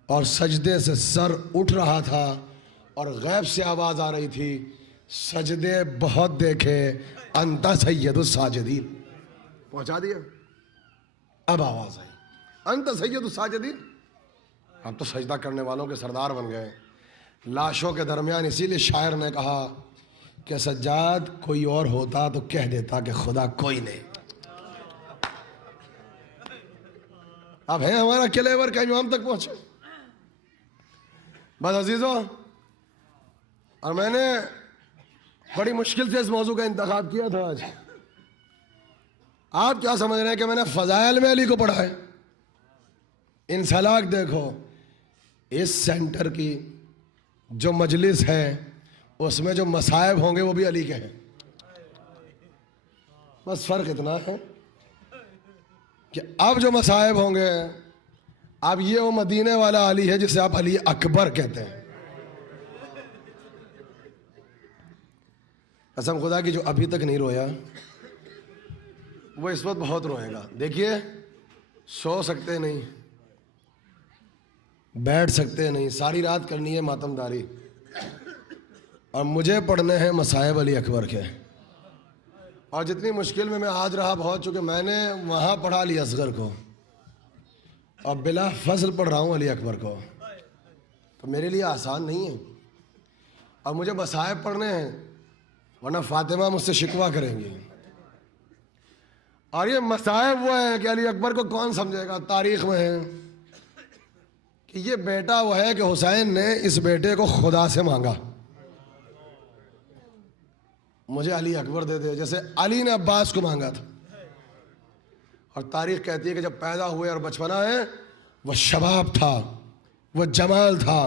और सजदे से सर उठ रहा था और गैब से आवाज आ रही थी, सजदे बहुत देखे, अंता सैयदुस साजिदीन। पहुंचा दिया। अब आवाज आई, अंता सैयदुस साजिदीन। अब तो सजदा करने वालों के सरदार बन गए। लाशों के दरमियान इसीलिए शायर ने कहा कि सज्जाद कोई और होता तो कह देता कि खुदा कोई नहीं। अब है हमारा किलेवर का इमाम तक पहुंचे। बस अजीजों, और मैंने बड़ी मुश्किल से इस मौजू का इंतखाब किया था आज। आप क्या समझ रहे हैं कि मैंने फजाइल में अली को पढ़ा है? इंसलाक देखो, इस सेंटर की जो मजलिस है उसमें जो मसायब होंगे वो भी अली के हैं। बस फर्क इतना है कि अब जो मसायब होंगे, अब ये वो मदीने वाला अली है जिसे आप अली अकबर कहते हैं। कसम खुदा की जो अभी तक नहीं रोया वो इस वक्त बहुत रोएगा। देखिए, सो सकते नहीं, बैठ सकते नहीं, सारी रात करनी है मातमदारी, और मुझे पढ़ने हैं मसायब अली अकबर के। और जितनी मुश्किल में मैं आज रहा बहुत, चूँकि मैंने वहाँ पढ़ा अली असगर को और बिला फजल पढ़ रहा हूँ अली अकबर को, तो मेरे लिए आसान नहीं है। और मुझे मसायब पढ़ने हैं वरना फातिमा मुझसे शिकवा करेंगी। और ये मसाइब वो है कि अली अकबर को कौन समझेगा, तारीख में है कि ये बेटा वो है कि हुसैन ने इस बेटे को खुदा से मांगा, मुझे अली अकबर दे दे, जैसे अली ने अब्बास को मांगा था। और तारीख कहती है कि जब पैदा हुए और बचपना है, वह शबाब था, वह जमाल था,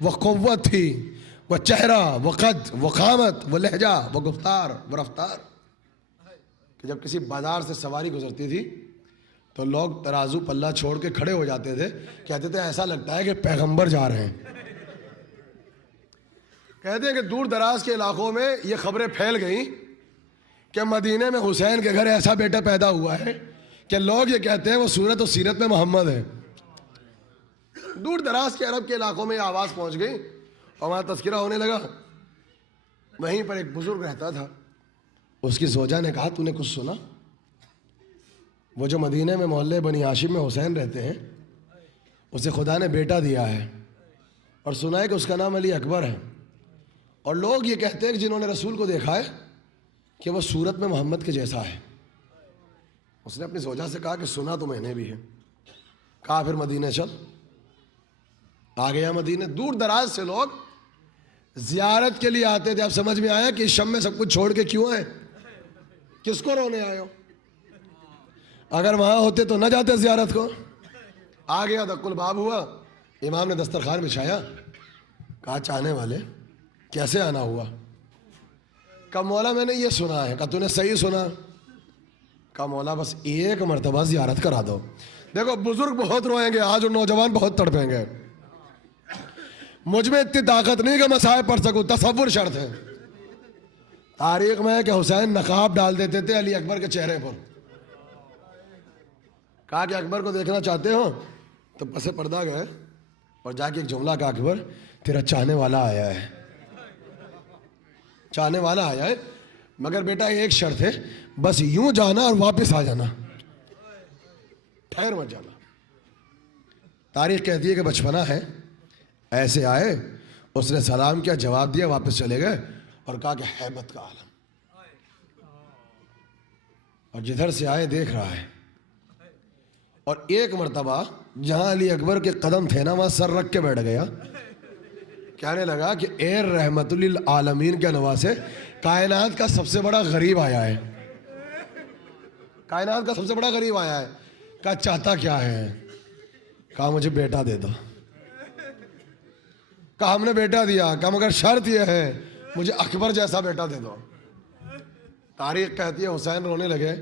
वह क़ुव्वत थी, वह चेहरा, वह कद, वह क़ामत, वह लहजा, वह गुफ्तार, वह रफ्तार, कि जब किसी बाजार से सवारी गुजरती थी तो लोग तराजू पल्ला छोड़ के खड़े हो जाते थे, कहते थे ऐसा लगता है कि पैगंबर जा रहे हैं। कहते हैं कि दूर दराज के इलाकों में ये खबरें फैल गईं कि मदीने में हुसैन के घर ऐसा बेटा पैदा हुआ है कि लोग ये कहते हैं वो सूरत और सीरत में मोहम्मद है। दूर दराज के अरब के इलाकों में ये आवाज़ पहुंच गई और वहाँ तज़किरा होने लगा। वहीं पर एक बुजुर्ग रहता था, उसकी जोजा ने कहा तूने कुछ सुना? वो जो मदीने में मोहल्ले बनी हाशिम में हुसैन रहते हैं, उसे खुदा ने बेटा दिया है और सुना है कि उसका नाम अली अकबर है, और लोग ये कहते हैं कि जिन्होंने रसूल को देखा है कि वह सूरत में मोहम्मद के जैसा है। उसने अपनी जोजा से कहा कि सुना तो मैंने भी है। कहा फिर मदीने चल। आ गया मदीने। दूर दराज से लोग जियारत के लिए आते थे। अब समझ में आया कि शम में सब कुछ छोड़ के क्यों आए, किसको रोने आए हो? अगर वहां होते तो न जाते जियारत को। आ गया, दक्कुल बाब हुआ, इमाम ने दस्तरखान बिछाया। कहा चाहने वाले कैसे आना हुआ? कहा मौला मैंने ये सुना है। कहा तूने सही सुना? कहा मौला बस एक मरतबा जियारत करा दो। देखो बुजुर्ग बहुत रोएंगे आज और नौजवान बहुत तड़पेंगे। मुझ में इतनी ताकत नहीं कि मैं साहिब पढ़ सकूं, तसव्वुर शर्त है। तारीख में है कि हुसैन नकाब डाल देते थे अली अकबर के चेहरे पर। कहा कि अकबर को देखना चाहते हो? तो पसे पर्दा गए और जाके एक जुमला कहा, अकबर तेरा चाहने वाला आया है, चाहने वाला आया है, मगर बेटा एक शर्त है, बस यूं जाना और वापस आ जाना, ठहर मत जाना। तारीख कहती है कि बचपना है, ऐसे आए, उसने सलाम किया, जवाब दिया, वापस चले गए और कहा कि हैबत का आलम। और जिधर से आए देख रहा है। और एक मर्तबा जहां अली अकबर के कदम थे ना, वहां सर रख के बैठ गया। कहने लगा कि ए रहमतुल आलमीन के नवासे, कायनात का सबसे बड़ा गरीब आया है, कायनात का सबसे बड़ा गरीब आया है। कहा चाहता क्या है? कहा मुझे बेटा दे दो। कहा हमने बेटा दिया। कहा मगर शर्त यह है मुझे अकबर जैसा बेटा दे दो। तारीख कहती है हुसैन रोने लगे।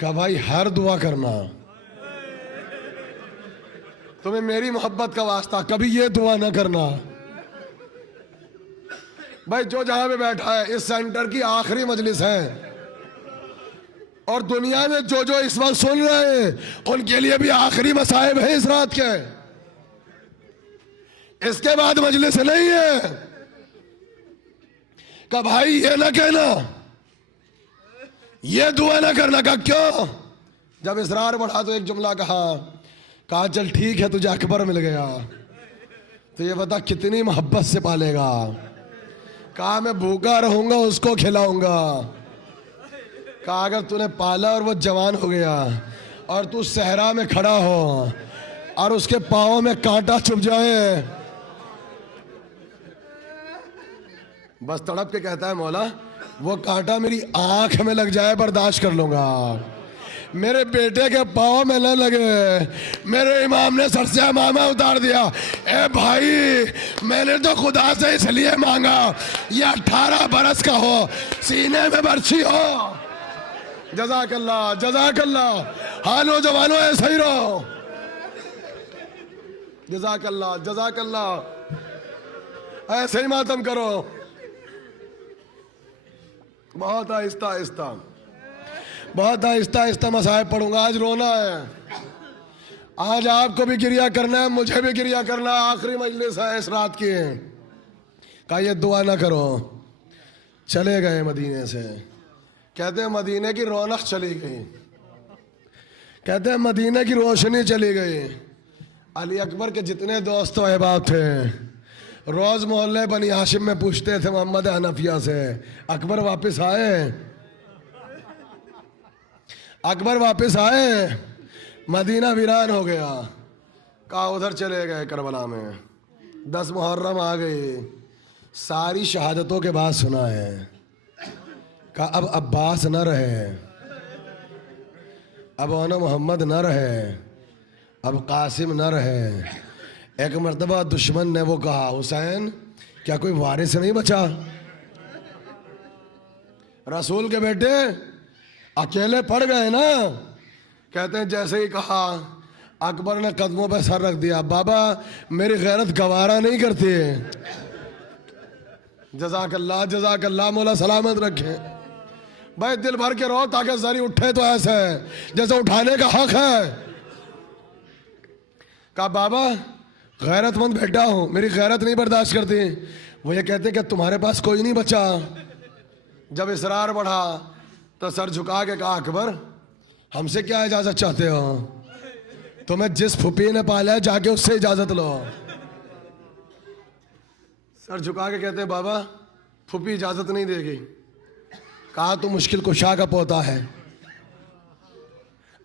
कहा भाई हर दुआ करना, तुम्हें मेरी मोहब्बत का वास्ता, कभी ये दुआ ना करना। भाई जो जहां पे बैठा है, इस सेंटर की आखिरी मजलिस है और दुनिया में जो जो इस वक्त सुन रहे हैं उनके लिए भी आखिरी मसाइब है इस रात के। इसके बाद मजलिस नहीं है। का भाई ये ना कहना, ये दुआ ना करना। का क्यों? जब इसरार बढ़ा तो एक जुमला कहा चल ठीक है तुझे अकबर मिल गया, तो ये बता कितनी मोहब्बत से पालेगा। कहा मैं भूखा रहूंगा उसको खिलाऊंगा। कहा अगर तूने पाला और वो जवान हो गया और तू सहरा में खड़ा हो और उसके पांवों में कांटा चुभ जाए, बस तड़प के कहता है मौला वो कांटा मेरी आंख में लग जाए बर्दाश्त कर लूंगा, मेरे बेटे के पाँव में न लगे। मेरे इमाम ने सर से मामा उतार दिया। ए भाई मैंने तो खुदा से इसलिए मांगा ये 18 बरस का हो, सीने में बर्छी हो। जज़ाकल्लाह जज़ाकल्लाह। हाँ नौजवानों ऐसा ही रहो। जज़ाकल्लाह जज़ाकल्लाह। ऐसे ही मातम करो। बहुत आहिस्ता आहिस्ता, बहुत आहिस्ता आहिस्ता मसाइब पढ़ूंगा। आज रोना है, आज आपको भी गिरिया करना है, मुझे भी गिरिया करना है। आखिरी मजलिस है इस रात की। कहा ये दुआ ना करो। चले गए मदीने से। कहते हैं मदीने की रौनक चली गई, कहते हैं मदीने की रोशनी चली गई। अली अकबर के जितने दोस्त व अहबाब थे रोज मोहल्ले बनी हाशिम में पूछते थे मोहम्मद हनफिया से, अकबर वापस आए, अकबर वापस आए, मदीना वीरान हो गया। कहा उधर चले गए करबला में, 10 मुहर्रम आ गई, सारी शहादतों के बाद सुना है। कहा अब अब्बास न रहे, अब ओना मोहम्मद न रहे, अब कासिम न रहे। एक मर्तबा दुश्मन ने वो कहा, हुसैन क्या कोई वारिस नहीं बचा? रसूल के बेटे अकेले पड़ गए ना। कहते हैं जैसे ही कहा अकबर ने कदमों पे सर रख दिया, बाबा मेरी गैरत गवारा नहीं करती है। जज़ाकल्लाह जज़ाकल्लाह, मौला सलामत रखे। भाई दिल भर के रो ताकि जरी उठे तो ऐसे जैसे उठाने का हक है। कहा बाबा गैरतमंद बेटा हूं, मेरी गैरत नहीं बर्दाश्त करती। वो ये कहते कि तुम्हारे पास कोई नहीं बचा। जब इसरार बढ़ा तो सर झुका के कहा, अकबर हमसे क्या इजाजत चाहते हो? तुम्हें जिस फुपी ने पाला है जाके उससे इजाजत लो। सर झुका के कहते हैं, बाबा फुपी इजाजत नहीं देगी। कहा तू मुश्किल कुशा का पोता है,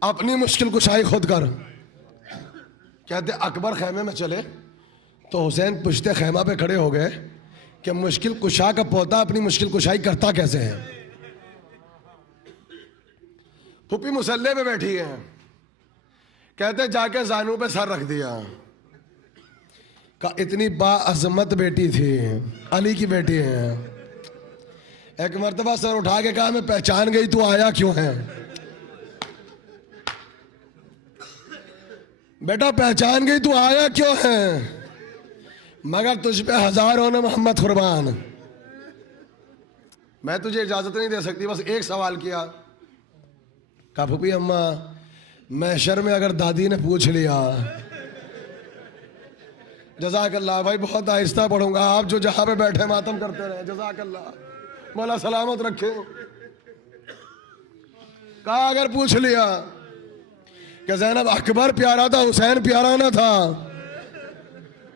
अपनी मुश्किल कुशाई खुद कर। कहते अकबर खैमे में चले तो हुसैन पुश्ते खैमा पे खड़े हो गए कि मुश्किल कुशा का पोता अपनी मुश्किल कुशाई करता कैसे है। फुपी मुसल्ले पे बैठी है, कहते जाके जानू पे सर रख दिया। का इतनी बाअज़मत बेटी थी, अली की बेटी है। एक मर्तबा सर उठा के कहा, मैं पहचान गई तू आया क्यों है? बेटा पहचान गई तू आया क्यों है? मगर तुझ पे हजारों ने मोहम्मद कुर्बान। मैं तुझे इजाजत नहीं दे सकती, बस एक सवाल किया। कहा फूफी अम्मा महशर में अगर दादी ने पूछ लिया। जज़ाकल्लाह भाई, बहुत आहिस्ता पढ़ूंगा, आप जो जहां पे बैठे मातम करते रहे। जज़ाकल्लाह, मौला सलामत रखे। कहा अगर पूछ लिया कि ज़ैनब अकबर प्यारा था हुसैन प्यारा ना था,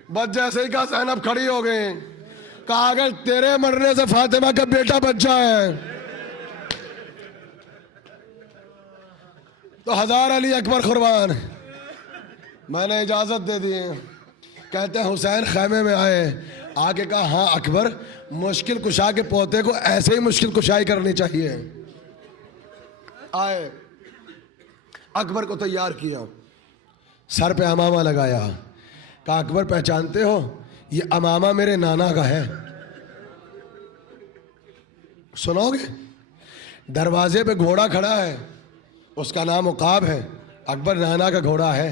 बस जैसे ही कहा ज़ैनब खड़ी हो गई। कहा अगर तेरे मरने से फातिमा का बेटा बच जाए तो 1000 अली अकबर कुर्बान। मैंने इजाजत दे दी। कहते हैं हुसैन खैमे में आए, आके कहा हाँ अकबर, मुश्किल कुशा के पोते को ऐसे ही मुश्किल कुशाई करनी चाहिए। आए, अकबर को तैयार किया, सर पे अमामा लगाया। कहा अकबर पहचानते हो ये अमामा मेरे नाना का है, सुनोगे? दरवाजे पे घोड़ा खड़ा है, उसका नाम उकाब है। अकबर नाना का घोड़ा है,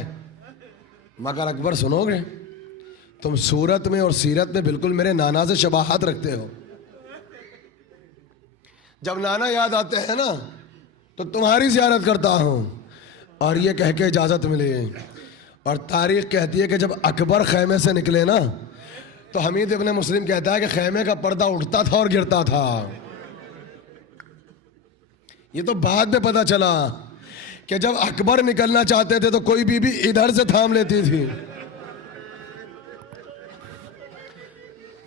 मगर अकबर सुनोगे, तुम सूरत में और सीरत में बिल्कुल मेरे नाना से शबाहत रखते हो। जब नाना याद आते हैं ना तो तुम्हारी ज़ियारत करता हूं। और ये कह के इजाज़त मिली। और तारीख कहती है कि जब अकबर खैमे से निकले ना तो हमीद इब्न मुस्लिम कहता है कि खैमे का पर्दा उठता था और गिरता था। ये तो बाद में पता चला कि जब अकबर निकलना चाहते थे तो कोई बीबी इधर से थाम लेती थी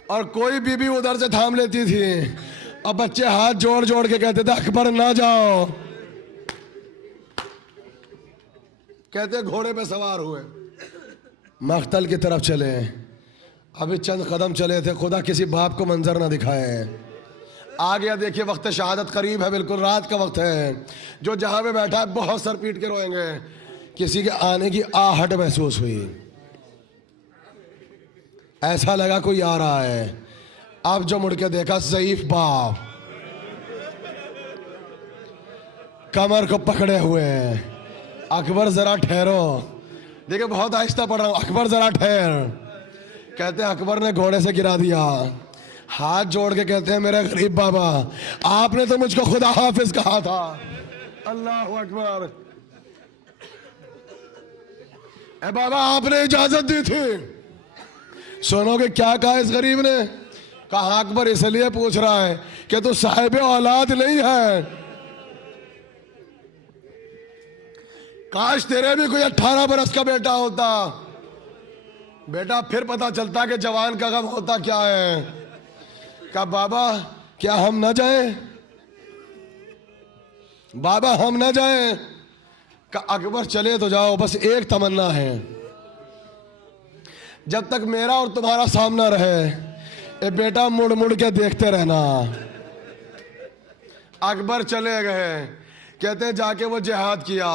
और कोई बीबी उधर से थाम लेती थी। अब बच्चे हाथ जोड़ जोड़ के कहते थे अकबर ना जाओ। कहते घोड़े पे सवार हुए, मख्तल की तरफ चले। अभी चंद कदम चले थे, खुदा किसी बाप को मंजर ना दिखाए। आ गया, देखिए वक्त शहादत करीब है, बिल्कुल रात का वक्त है। जो जहां पे बैठा है बहुत सर पीट के रोएंगे। किसी के आने की आहट महसूस हुई, ऐसा लगा कोई आ रहा है। अब जो मुड़ के देखा, ज़ईफ बाप कमर को पकड़े हुए हैं। अकबर जरा ठहरो, देखिए बहुत आहिस्ता पढ़ रहा हूं, अकबर जरा ठहर। कहते हैं अकबर ने घोड़े से गिरा दिया, हाथ जोड़ के कहते हैं मेरे गरीब बाबा, आपने तो मुझको खुदा हाफिज कहा था। अल्लाह अकबर। ए बाबा आपने इजाजत दी थी। सुनोगे क्या कहा इस गरीब ने? कहा अकबर इसलिए पूछ रहा है कि तू साहिब औलाद नहीं है। काश तेरे भी कोई 18 बरस का बेटा होता। बेटा फिर पता चलता कि जवान का गम होता क्या है। कहा बाबा क्या हम न जाएं, बाबा हम न जाएं। कहा अकबर चले तो जाओ, बस एक तमन्ना है, जब तक मेरा और तुम्हारा सामना रहे ए बेटा मुड़ मुड़ के देखते रहना। अकबर चले गए। कहते जाके वो जिहाद किया,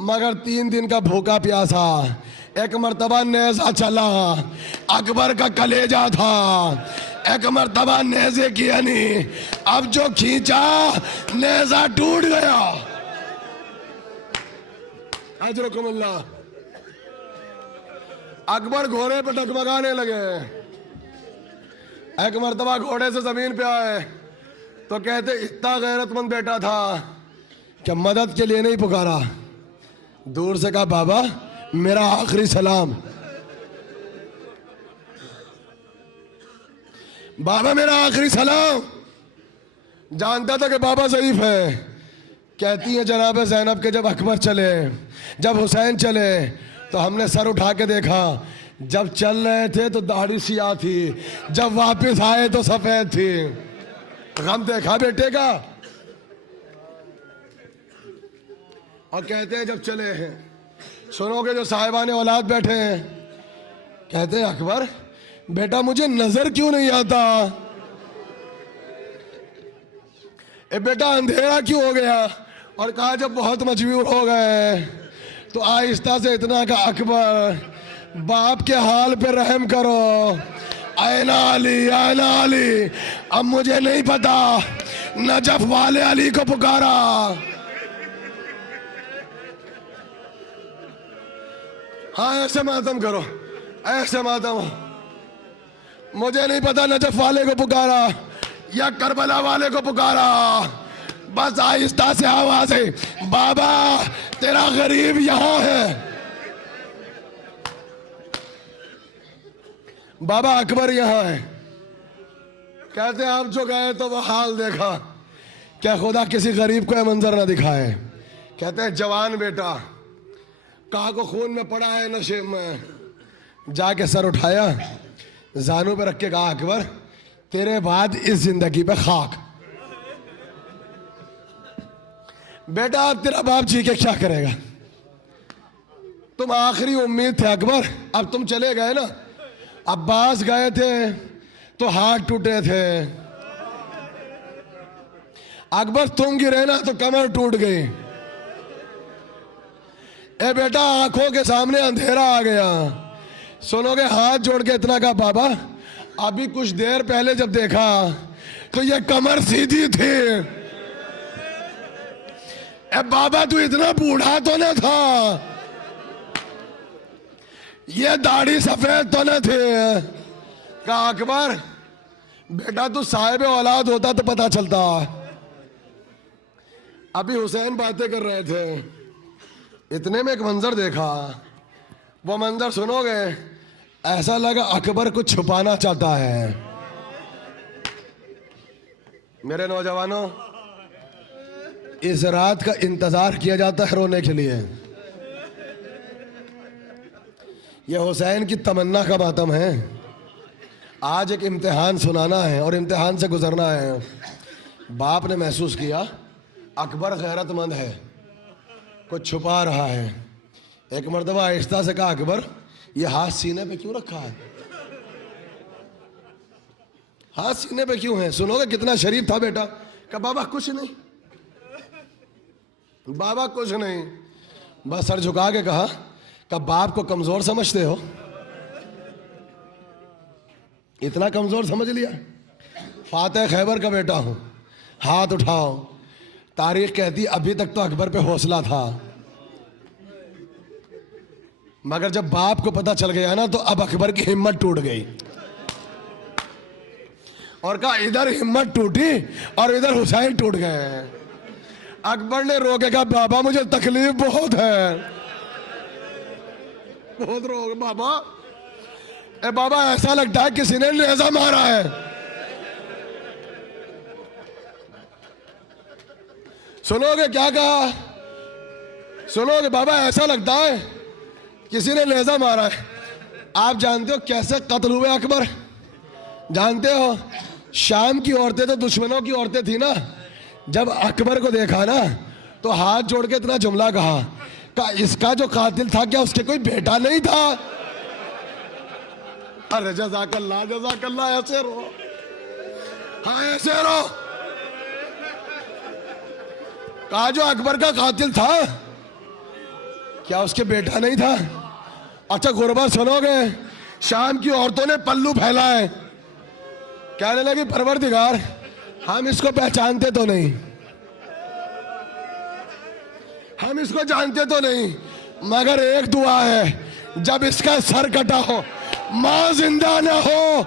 मगर 3 दिन का भूखा प्यासा। एक मर्तबा नेज़ा चला, अकबर का कलेजा था। एक मर्तबा नेज़े की यानी अब जो खींचा नेज़ा टूट गया। अजरकुमुल्लाह। अकबर घोड़े पे डगमगाने लगे। एक मर्तबा घोड़े से जमीन पे आए तो कहते इतना गैरतमंद बेटा था कि मदद के लिए नहीं पुकारा, दूर से कहा बाबा मेरा आखिरी सलाम, बाबा मेरा आखिरी सलाम। जानता था कि बाबा ज़ईफ है। कहती है जनाब ज़ैनब के जब अकबर चले, जब हुसैन चले तो हमने सर उठा के देखा, जब चल रहे थे तो दाढ़ी सियाह थी, जब वापस आए तो सफेद थी। गम देखा बेटे का। और कहते हैं जब चले हैं, सुनोगे जो साहिबाने औलाद बैठे हैं, कहते हैं अकबर बेटा मुझे नजर क्यों नहीं आता, ए बेटा अंधेरा क्यों हो गया। और कहा जब बहुत मजबूर हो गए तो आहिस्ता से इतना का अकबर बाप के हाल पे रहम करो। ऐना अली, अब मुझे नहीं पता नजफ वाले अली को पुकारा। हाँ ऐसे मातम करो, ऐसे मातम। मुझे नहीं पता नजफ वाले को पुकारा या करबला वाले को पुकारा। बस आहिस्ता से आवाज है, बाबा तेरा गरीब यहां है। बाबा अकबर यहां है। कहते आप जो गए तो वो हाल देखा, क्या खुदा किसी गरीब को यह मंजर ना दिखाए। कहते हैं जवान बेटा कहा को खून में पड़ा है नशे में, जाके सर उठाया, जानू पे रख के कहा अकबर तेरे बाद इस जिंदगी पे खाक। बेटा अब तेरा बाप जी के क्या करेगा, तुम आखिरी उम्मीद थे अकबर, अब तुम चले गए ना। अब्बास गए थे तो हाथ टूटे थे, अकबर तुम गिरे ना तो कमर टूट गई। ए बेटा आंखों के सामने अंधेरा आ गया। सुनोगे हाथ जोड़ के इतना कहा बाबा अभी कुछ देर पहले जब देखा तो ये कमर सीधी थी। ए बाबा तू इतना बूढ़ा तो न था, ये दाढ़ी सफेद तो न थी। कहा अकबर बेटा तू साहिब औलाद होता तो पता चलता। अभी हुसैन बातें कर रहे थे, इतने में एक मंजर देखा। वो मंजर सुनोगे ऐसा लगा अकबर कुछ छुपाना चाहता है। मेरे नौजवानों इस रात का इंतजार किया जाता है रोने के लिए। यह हुसैन की तमन्ना का मातम है। आज एक इम्तिहान सुनाना है और इम्तिहान से गुजरना है। बाप ने महसूस किया अकबर गैरतमंद है, कुछ छुपा रहा है। एक मर्तबा आहिस्ता से कहा अकबर ये हाथ सीने पे क्यों रखा है, हाथ सीने पे क्यों है। सुनोगे कितना शरीफ था बेटा। कहा बाबा कुछ नहीं, बाबा कुछ नहीं। बस सर झुका के कहा बाप को कमजोर समझते हो, इतना कमजोर समझ लिया। फातेह खैबर का बेटा हूं, हाथ उठाओ। तारीख कहती अभी तक तो अकबर पे हौसला था, मगर जब बाप को पता चल गया ना तो अब अकबर की हिम्मत टूट गई। और कहा इधर हिम्मत टूटी और इधर हुसैन टूट गए। अकबर ने रोके कहा बाबा मुझे तकलीफ बहुत है, बहुत रो बाबा। ए बाबा ऐसा लगता है किसी ने नेज़ा मारा है। सुनोगे क्या कहा, सुनोगे बाबा ऐसा लगता है किसी ने नेज़ा मारा है। आप जानते हो कैसे कत्ल हुए अकबर? जानते हो? शाम की औरतें तो दुश्मनों की औरतें थी ना, जब अकबर को देखा ना तो हाथ जोड़ के इतना जुमला कहा का इसका जो कातिल था क्या उसके कोई बेटा नहीं था? अरे जज़ाकल्लाह जज़ाकल्लाह, ऐसे रो, हाँ ऐसे रो। कहा जो अकबर का कातिल था क्या उसके बेटा नहीं था? अच्छा गुरबा सुनोगे, शाम की औरतों ने पल्लू फैलाए, कहने लगी परवरदिगार हम इसको पहचानते तो नहीं, हम इसको जानते तो नहीं, मगर एक दुआ है, जब इसका सर कटा हो, मां जिंदा ना हो,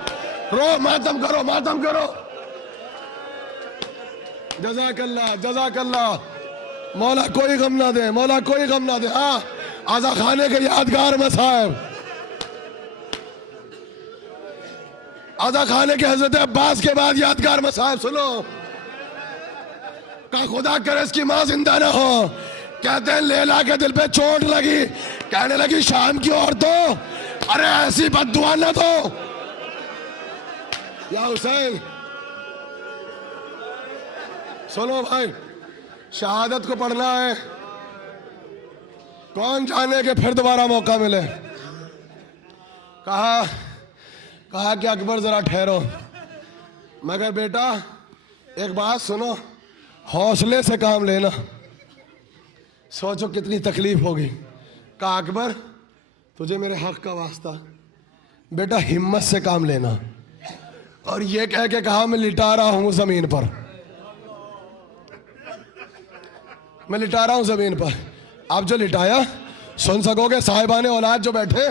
रो, मातम करो, मातम करो। जज़ाकल्लाह जज़ाकल्लाह, मौला कोई गम ना दे, मौला कोई गम ना दे। हाँ, आजा खाने के यादगार मसाइब, आजा खाने के हजरत अब्बास के बाद यादगार मसाइब सुनो। का खुदा करे इसकी मां जिंदा ना हो। कहते हैं लैला के दिल पे चोट लगी, कहने लगी शाम की औरतों अरे ऐसी बद्दुआ ना दो। या हुसैन सुनो भाई, शहादत को पढ़ना है, कौन जाने के फिर दोबारा मौका मिले। कहा कि अकबर जरा ठहरो, मगर बेटा एक बात सुनो, हौसले से काम लेना, सोचो कितनी तकलीफ होगी। कहा अकबर तुझे मेरे हक का वास्ता, बेटा हिम्मत से काम लेना। और ये कह के कहा मैं लिटा रहा हूं जमीन पर, मैं लिटा रहा हूं जमीन पर। अब जो लिटाया सुन सकोगे साहिबाने औलाद जो बैठे,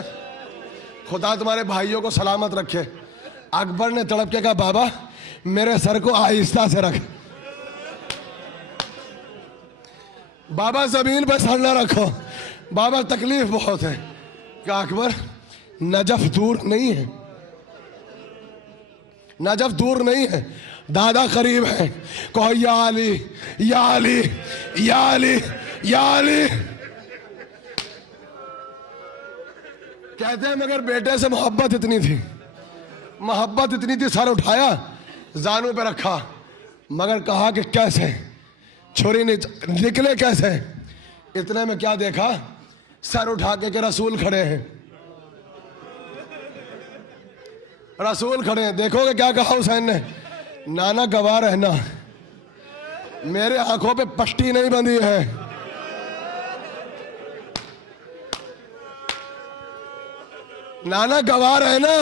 खुदा तुम्हारे भाइयों को सलामत रखे। अकबर ने तड़प के कहा बाबा मेरे सर को आहिस्ता से रख, बाबा जमीन पर सर ना रखो, बाबा तकलीफ बहुत है। क्या अकबर नजफ दूर नहीं है, नजफ दूर नहीं है, दादा करीब है। कहो या अली या अली या अली या अली। कहते हैं मगर बेटे से मोहब्बत इतनी थी, मोहब्बत इतनी थी, सर उठाया जानू पे रखा, मगर कहा कि कैसे छुरी निकले कैसे। इतने में क्या देखा, सर उठा के रसूल खड़े हैं, रसूल खड़े हैं। देखोगे क्या कहा हुसैन ने, नाना गवाह रहना, मेरे आंखों पे पट्टी नहीं बंधी है, नाना गवाह रहना,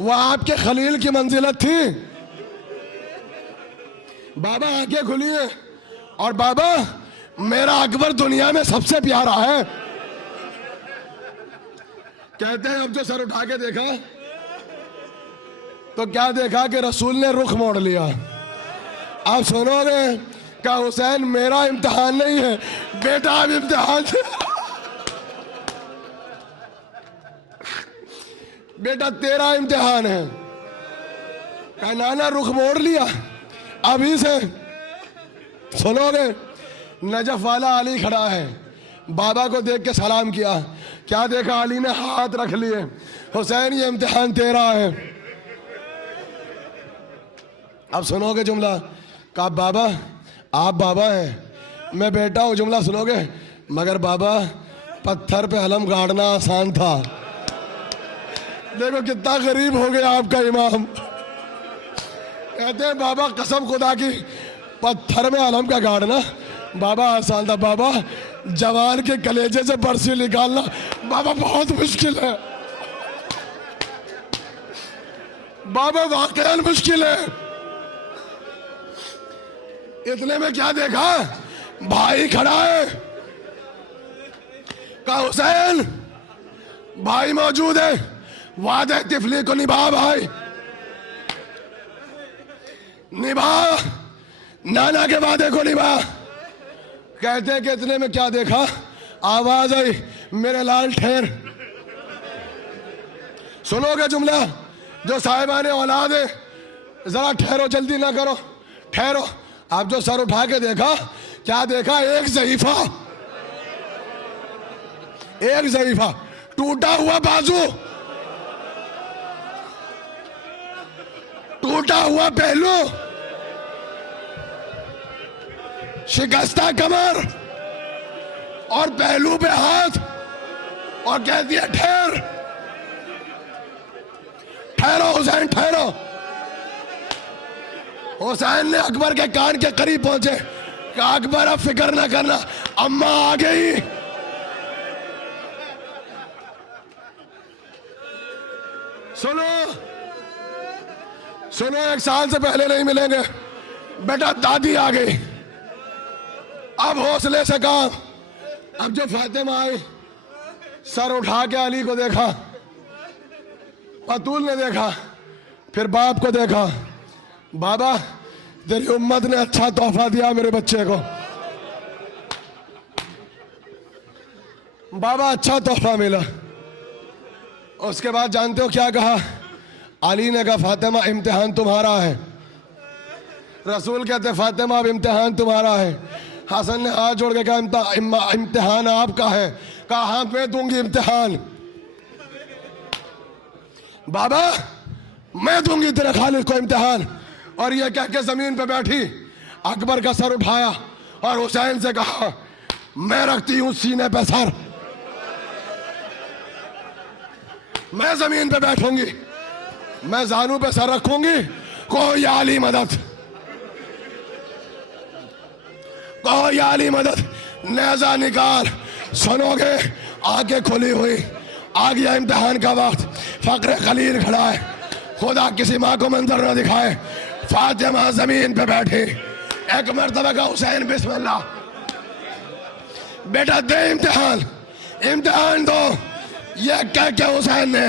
वह आपके खलील की मंजिलत थी। बाबा आंखें खुली है और बाबा मेरा अकबर दुनिया में सबसे प्यारा है। कहते हैं अब जो सर उठा के देखा तो क्या देखा कि रसूल ने रुख मोड़ लिया। आप सुनोगे क्या हुसैन मेरा इम्तिहान नहीं है बेटा, अब इम्तिहान बेटा तेरा इम्तिहान है। क्या नाना रुख मोड़ लिया, अभी से सुनोगे। नजफ वाला अली खड़ा है, बाबा को देख के सलाम किया, क्या देखा अली ने हाथ रख लिए, हुसैन ये इम्तिहान तेरा है। अब सुनोगे जुमला, कहा बाबा आप बाबा हैं मैं बेटा हूं, जुमला सुनोगे। मगर बाबा पत्थर पे अलम गाड़ना आसान था। देखो कितना गरीब हो गया आपका इमाम। कहते हैं बाबा कसम खुदा की पत्थर में अलम का गाड़ना बाबा आसान था, बाबा जवान के कलेजे से बरसी निकालना बाबा बहुत मुश्किल है, बाबा वाकई मुश्किल है। इतने में क्या देखा, भाई खड़ा है, कहा हुसैन भाई मौजूद है, वादे तिफली को निभा भाई, निभा नाना के वादे को निभा। कहते हैं कि इतने में क्या देखा, आवाज आई मेरे लाल ठहर। सुनोगे जुमला, जो साहिबाने औलाद है जरा ठहरो, जल्दी ना करो, ठहरो। आप जो सर उठा के देखा, क्या देखा, एक ज़ईफा, एक ज़ईफा। टूटा हुआ बाजू, टूटा हुआ पहलू, शिकस्ता कमर और पहलू पे हाथ, और कहती है ठहर, ठहरो हुसैन ठहरो। हुसैन ने अकबर के कान के करीब पहुंचे, कहा अकबर अब फिक्र ना करना, अम्मा आ गई। सुनो सुनो, 1 साल से पहले नहीं मिलेंगे बेटा, दादी आ गई। अब हौसले से काम। अब जो फातिमा आई, सर उठा के अली को देखा, बतूल ने देखा, फिर बाप को देखा, बाबा तेरी उम्मत ने अच्छा तोहफा दिया मेरे बच्चे को, बाबा अच्छा तोहफा मिला। उसके बाद जानते हो क्या कहा? अली ने कहा फातिमा इम्तिहान तुम्हारा है। रसूल कहते फातिमा अब इम्तिहान तुम्हारा है। हसन ने हाथ जोड़ के कहा इम्तिहान आपका है। कहा हाँ मैं दूंगी इम्तिहान, बाबा मैं दूंगी तेरे खालिद को इम्तिहान। और ये कह के जमीन पे बैठी, अकबर का सर उठाया और हुसैन से कहा मैं रखती हूं सीने पे सर, मैं जमीन पे बैठूंगी, मैं जानू पे सर रखूंगी, कहो या अली मदद, कहो या अली मदद। नेजा निकाल, सुनोगे आगे खुली हुई, आ गया इम्तिहान का वक्त। फक्र खलील खड़ा है, खुदा किसी माँ को मंजर न दिखाए। फातिमा जमीन पे बैठी, एक मरतबा का हुसैन बिस्मिल्लाह, बेटा दे इम्तिहान, इम्तिहान दो। ये कह के हुसैन ने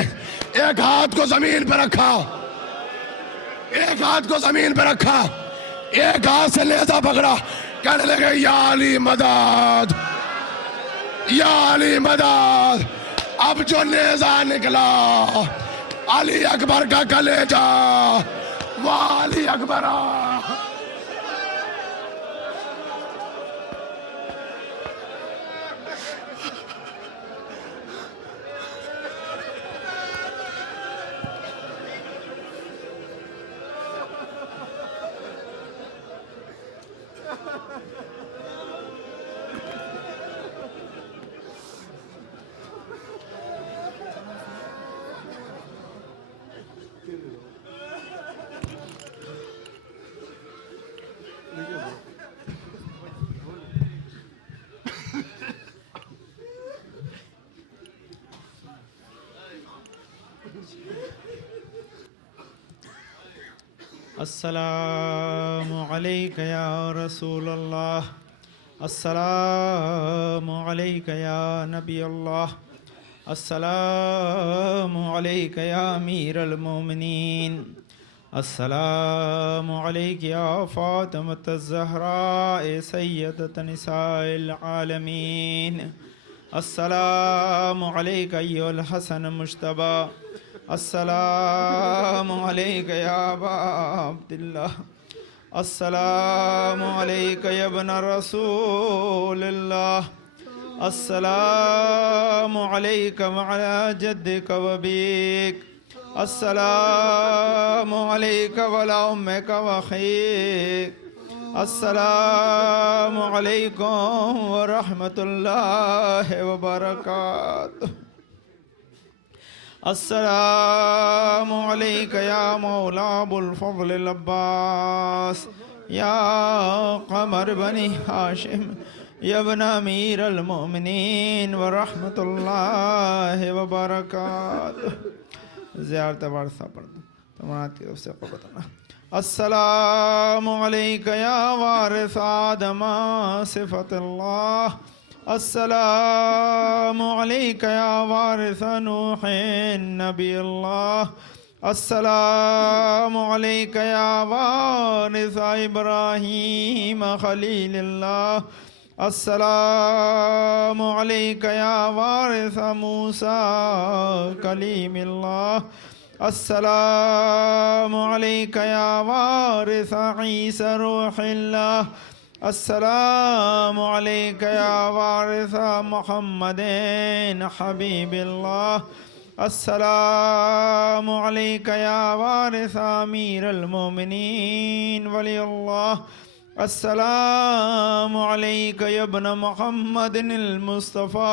एक हाथ को जमीन पे रखा, एक हाथ को जमीन पे रखा, एक हाथ से नेजा पकड़ा, कहने लगे या अली मदद, या अली मदद। अब जो नेजा निकला, अली अकबर का कलेजा, वाह अली अकबर। अस्सलामु अलैका या रसूल अल्लाह, अस्सलामु अलैका या नबी अल्लाह, अस्सलामु अलैका या अमीरुल मोमिनीन, अस्सलामु अलैका या फातिमत ज़हरा सय्यदत निसाइल आलमीन, अस्सलामु अलैका अय्युल हसन मुज्तबा, अस्सलामु अलैका या अबा अब्दिल्लाह, अस्सलामु अलैका या इब्न रसूलिल्लाह, अस्सलामु अलैका वअला जद्दिका व अबीक, अस्सलामु अलैका वअला उम्मिका व अखीक, अस्सलामु अलैकुम व रहमतुल्लाहि व बरकातुहू। अस्सलामु अलैका या मौला अबुल फज़ल अल अब्बास, या क़मर बनी हाशिम, या इब्न अमीर अल मोमिनीन व रहमतुल्लाहि व बरकातुहू। ज़ियारत वारसा पढ़ दो तुम्हारा तरफ से क़बतना। अस्सलामु अलैका या वारिस आदम सिफ़तुल्लाह, अस्सलामु अलैका या वारिस नूहिन नबील्लाह, अस्सलामु अलैका या वारिस इब्राहीम खलीलल्लाह, अस्सलामु अलैका या वारिस मूसा कलीमिल्लाह, अस्सलामु अलैका या वारिस ईसा रूहिल्लाह, अस्सलामु अलैका या वारिसा मुहम्मदिन हबीबिल्लाह अस्सलामु अलैका या वारिसा अमीरुल मोमिनीन वलियुल्लाह अस्सलामु अलैका या इब्न मुहम्मदिनिल मुस्तफ़ा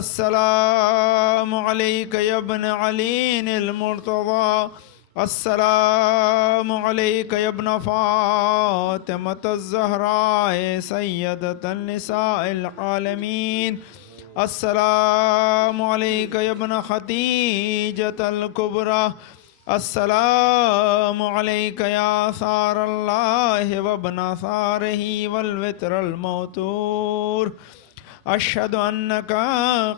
अस्सलामु अलैका या इब्न अलीनिल मुर्तज़ा अस्सलामु अलैका या इब्न फ़ातिमतज़ ज़हरा सय्यदतन निसाइल आलमीन अस्सलामु अलैका या इब्न खदीजतल कुबरा अस्सलामु अलैका या सारल्लाहि व इब्न सारिही वल वित्रल मौतूर अशहदु अन्नका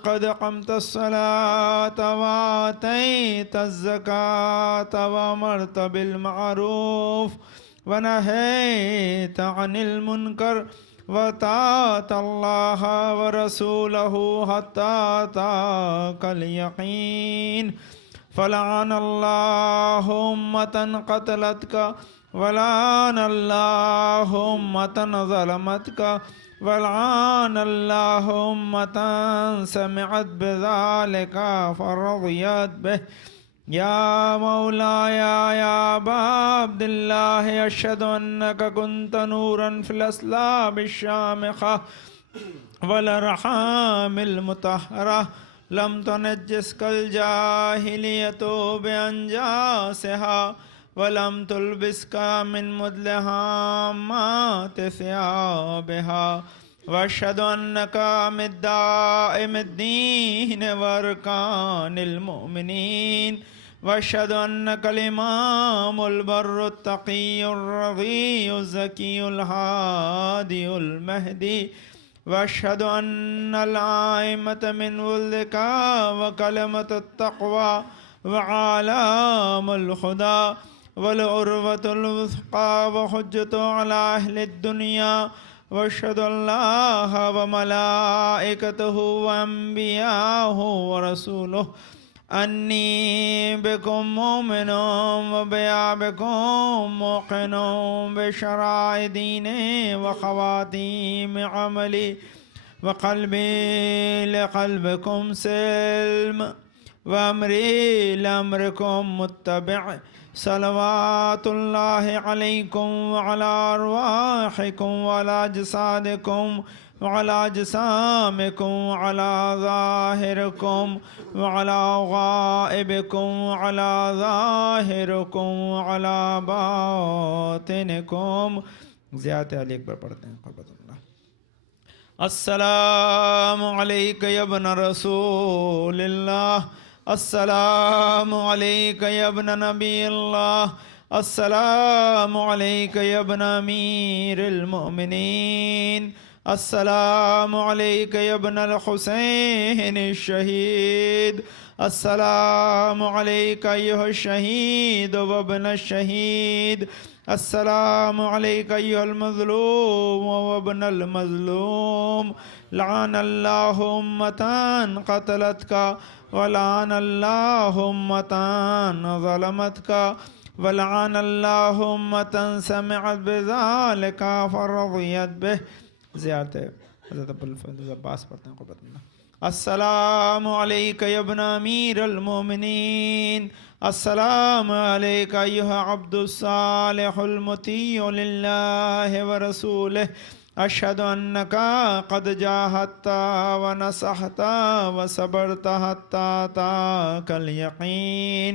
क़द क़मतस सलात व आतैतज़ ज़कात व अमरत बिल मअरूफ़ व नहैत अनिल मुनकर व अताअल्लाह व रसूलहु हत्ता अताकल यक़ीन फ़लअनल्लाहु उम्मतन क़तलतका वलअनल्लाहु उम्मतन ज़लमतका वलअनल्लाहु उम्मतन समिअत बिज़ालिका फ़रज़ियत बिह या मौलाया या अबा अब्दिल्लाह अशहदु अन्नका कुन्त नूरन फ़िल अस्लाबि शामिख़ा वल अर्हामिल मुतहहरा लम तुनज्जिस्कल जाहिलियतु बिअंजासिहा वलम तुलबिस्का मिन मुदलहामाति सियाबिहा वअशहदु अन्नका मिद्दाइमिद्दीन वअरकानिल मुमिनीन वअशहदु अन्नकल इमामुल बर्रुत तक़ियुर रज़ियुज़ ज़कियुल हादियुल महदी वअशहदु अन्नल आइमत मिन वुल्दिका व कलमतुत तक़वा व आलामुल खुदा वल उर्वतुल वुस्क़ा व हुज्जतु अला अहलिद दुनिया वअशहदु अल्लाह व मलाइकतहु व अंबियाहु व रसूलुहु अन्नी बिकुम मोमिनुम व बिकुम मुक़िनुम बिशराइ दीने व ख़वातीम अमली व क़ल्बी लिक़ल्बिकुम सिल्म व अमरी लिअम्रिकुम मुत्तबि' सलवातुल्लाहि अलैकुम व अला अरवाहिकुम व अला अजसादिकुम व अला अजसामिकुम व अला ज़ाहिरिकुम व अला गाइबिकुम व अला ज़ाहिरिकुम व अला बातिनिकुम। ज़ियारत अली अकबर पढ़ते हैं। अस्सलामु अलैका या इब्न रसूलिल्लाह अस्सलामु अलैका या इब्न नबील्लाह अस्सलामु अलैका या इब्न अमीरिल मोमिनीन अस्सलामु अलैका या इब्न अल हुसैन शहीद अस्सलामु अलैका अय्युहश शहीद व इब्न शहीद अस्सलामु अलैका अय्युहल मज़लूम व इब्नल मज़लूम लअनल्लाहु उम्मतन क़तलतका व लअनल्लाहु उम्मतन ज़लमतका व लअनल्लाहु उम्मतन समिअत बिज़ालिका फ़रज़ियत बिह। ज़ियारत हज़रत अबुल फज़ल अब्बास पढ़ते हैं। अस्सलामु अलैका या इब्न अमीरिल मोमिनीन अस्सलामु अलैका अय्युहा अब्दुस सालिहुल मुतीउ लिल्लाहि व रसूलिहि अशहदु अन्नका क़द जाहदता व नसहता व सबरता हत्ता अताकल यक़ीन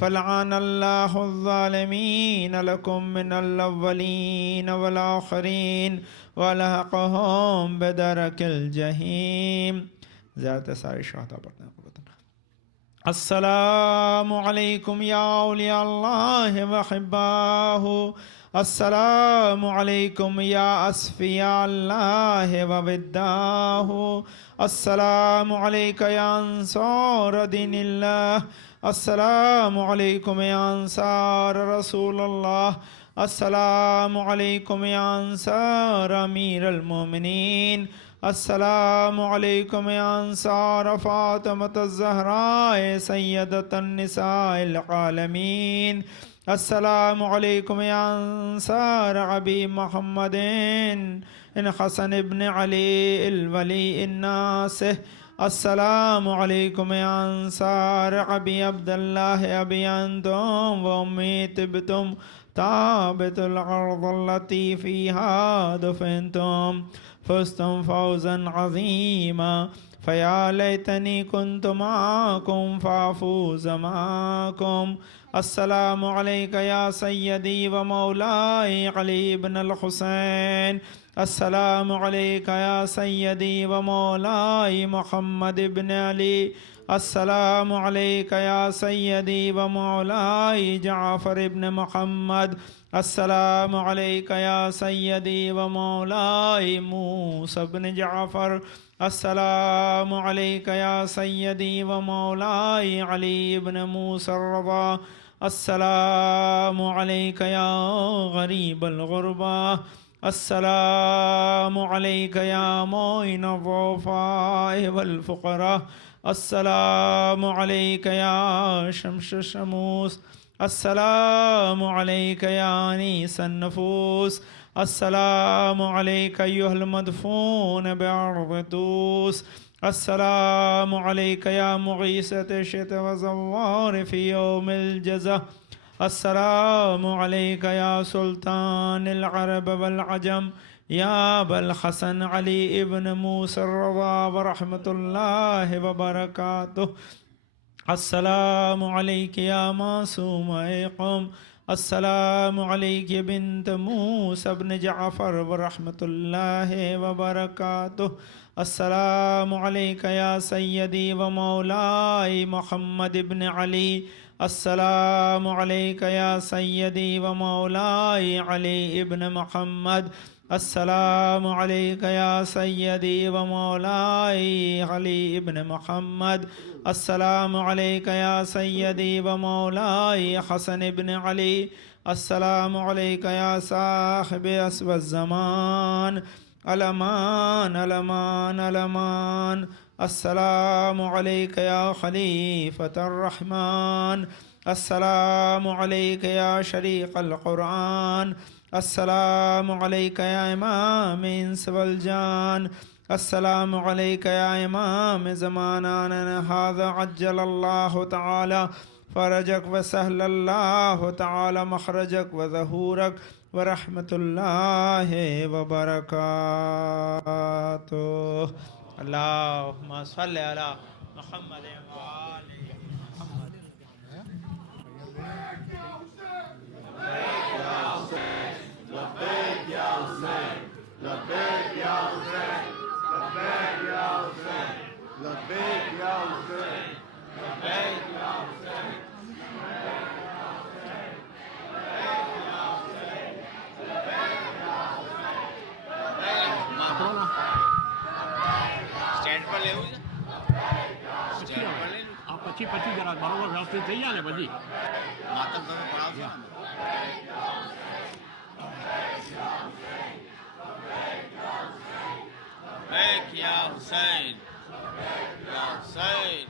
फ़लअनल्लाहु ज़ालिमीन लकुम मिनल अव्वलीन वल आख़िरीन व अलहक़हुम बिदरकिल जहीम। ज़ियारत सारे शहदा पढ़ते हैं। अस्सलामु अलैकुम या औलिया अल्लाह व हिब्बाहु अस्सलामु अलैकुम या अस्फिया अल्लाह व विद्दाहु अस्सलामु अलैका या अंसार दीनिल्लाह अस्सलामु अलैकुम या अंसार रसूलल्लाह अस्सलामु अलैकुम या अंसार अमीरुल मोमिनीन अस्सलामु अलैकुम या अंसार फ़ातिमतज़ ज़हरा सय्यदतन निसाइल आलमीन अस्सलामु अलैकुम या अंसार अबी मुहम्मदिन इन हसन इब्न अली अल वली इन्नासिह। अस्सलामु अलैकुम या अंसार अबी अब्दुल्लाह अबी अंतुम व उम्मी तिब्तुम ताबितुल अर्द अल्लती फीहा दुफिनतुम फुज़्तुम फौज़न अज़ीमा फ़या लैतनी कुन्तु माकुम फ़ाफ़ूज़ माकुम। अस्सलामु अलैका या सय्यदी व मौलाई अली इब्न अल हुसैन। अस्सलामु अलैका या सय्यदी व मौलाई मुहम्मद इब्न अली। अस्सलामु अलैका या सय्यदी व मौलाई जाफ़र इब्न मुहम्मद। अस्सलामु अलैका या सय्यदी व मौलाई मूसा इब्न जाफ़र। अस्सलामु अलैका या सय्यदी व मौलाई अली इब्न मूसा रज़ा। अस्सलामु अलैका या गरीब अल गुरबा। अस्सलामु अलैका या मोइन ज़ुफ़ाह वल फ़ुक़रा। अस्सलामु अलैका या शम्स शमूस। अस्सलामु अलैका या अनीस अन्नुफूस। अस्सलामु अलैका अय्युहल मदफून बिअर्ज़ तूस। अस्सलामु अलैका या मुग़ीसत शित व ज़व्वार फ़ी यौमिल जज़ा। अस्सलामु अलैका या सुल्तानिल अरब वल अजम या अबल हसन अली इब्न मूसा रज़ा व रहमतुल्लाहि व बरकातुहु। अस्सलामु अलैका या मासूमा क़ौम। अस्सलामु अलैका बिन्त मूसा इब्न जाफ़र व रहमतुल्लाहि व बरकातुहु। अस्सलामु अलैका या सय्यदी व मौलाई मुहम्मद इब्न अली। अस्सलामु अलैका या सय्यदी व मौलाई अली इब्न मुहम्मद। अस्सलामु अलैका या सय्यदी व मौलाई अली इब्न मुहम्मद। अस्सलामु अलैका या सय्यदी व मौलाई हसन इब्न अली। अस्सलामु अलैका या साहिब अस्वद ज़मान अलमान अलमान अलमान। अस्सलामु अलैका या खलीफतर रहमान। अस्सलामु अलैका या शरीक़ल क़ुरआन। अस्सलामु अलैका या इमाम इंस वल जान। अस्सलामु अलैका या इमाम ज़मानाना हाज़ा अज्जलल्लाहु तआला फ़रजक व सहलल्लाहु तआला मख़रजक व ज़हूरक व रहमतुल्लाहि व बरकातुहु। अल्लाहुम्मा सल्लि अला मुहम्मद व आलि मुहम्मद। સ્ટેન્ડ પર લેવું છે સ્ટેન્ડ પર લઈ આ પછી જરા બરોબર વ્યવસ્થિત થઈ જાય ને પછી માતમ તમે પડાવશો ને या हुसैन या हुसैन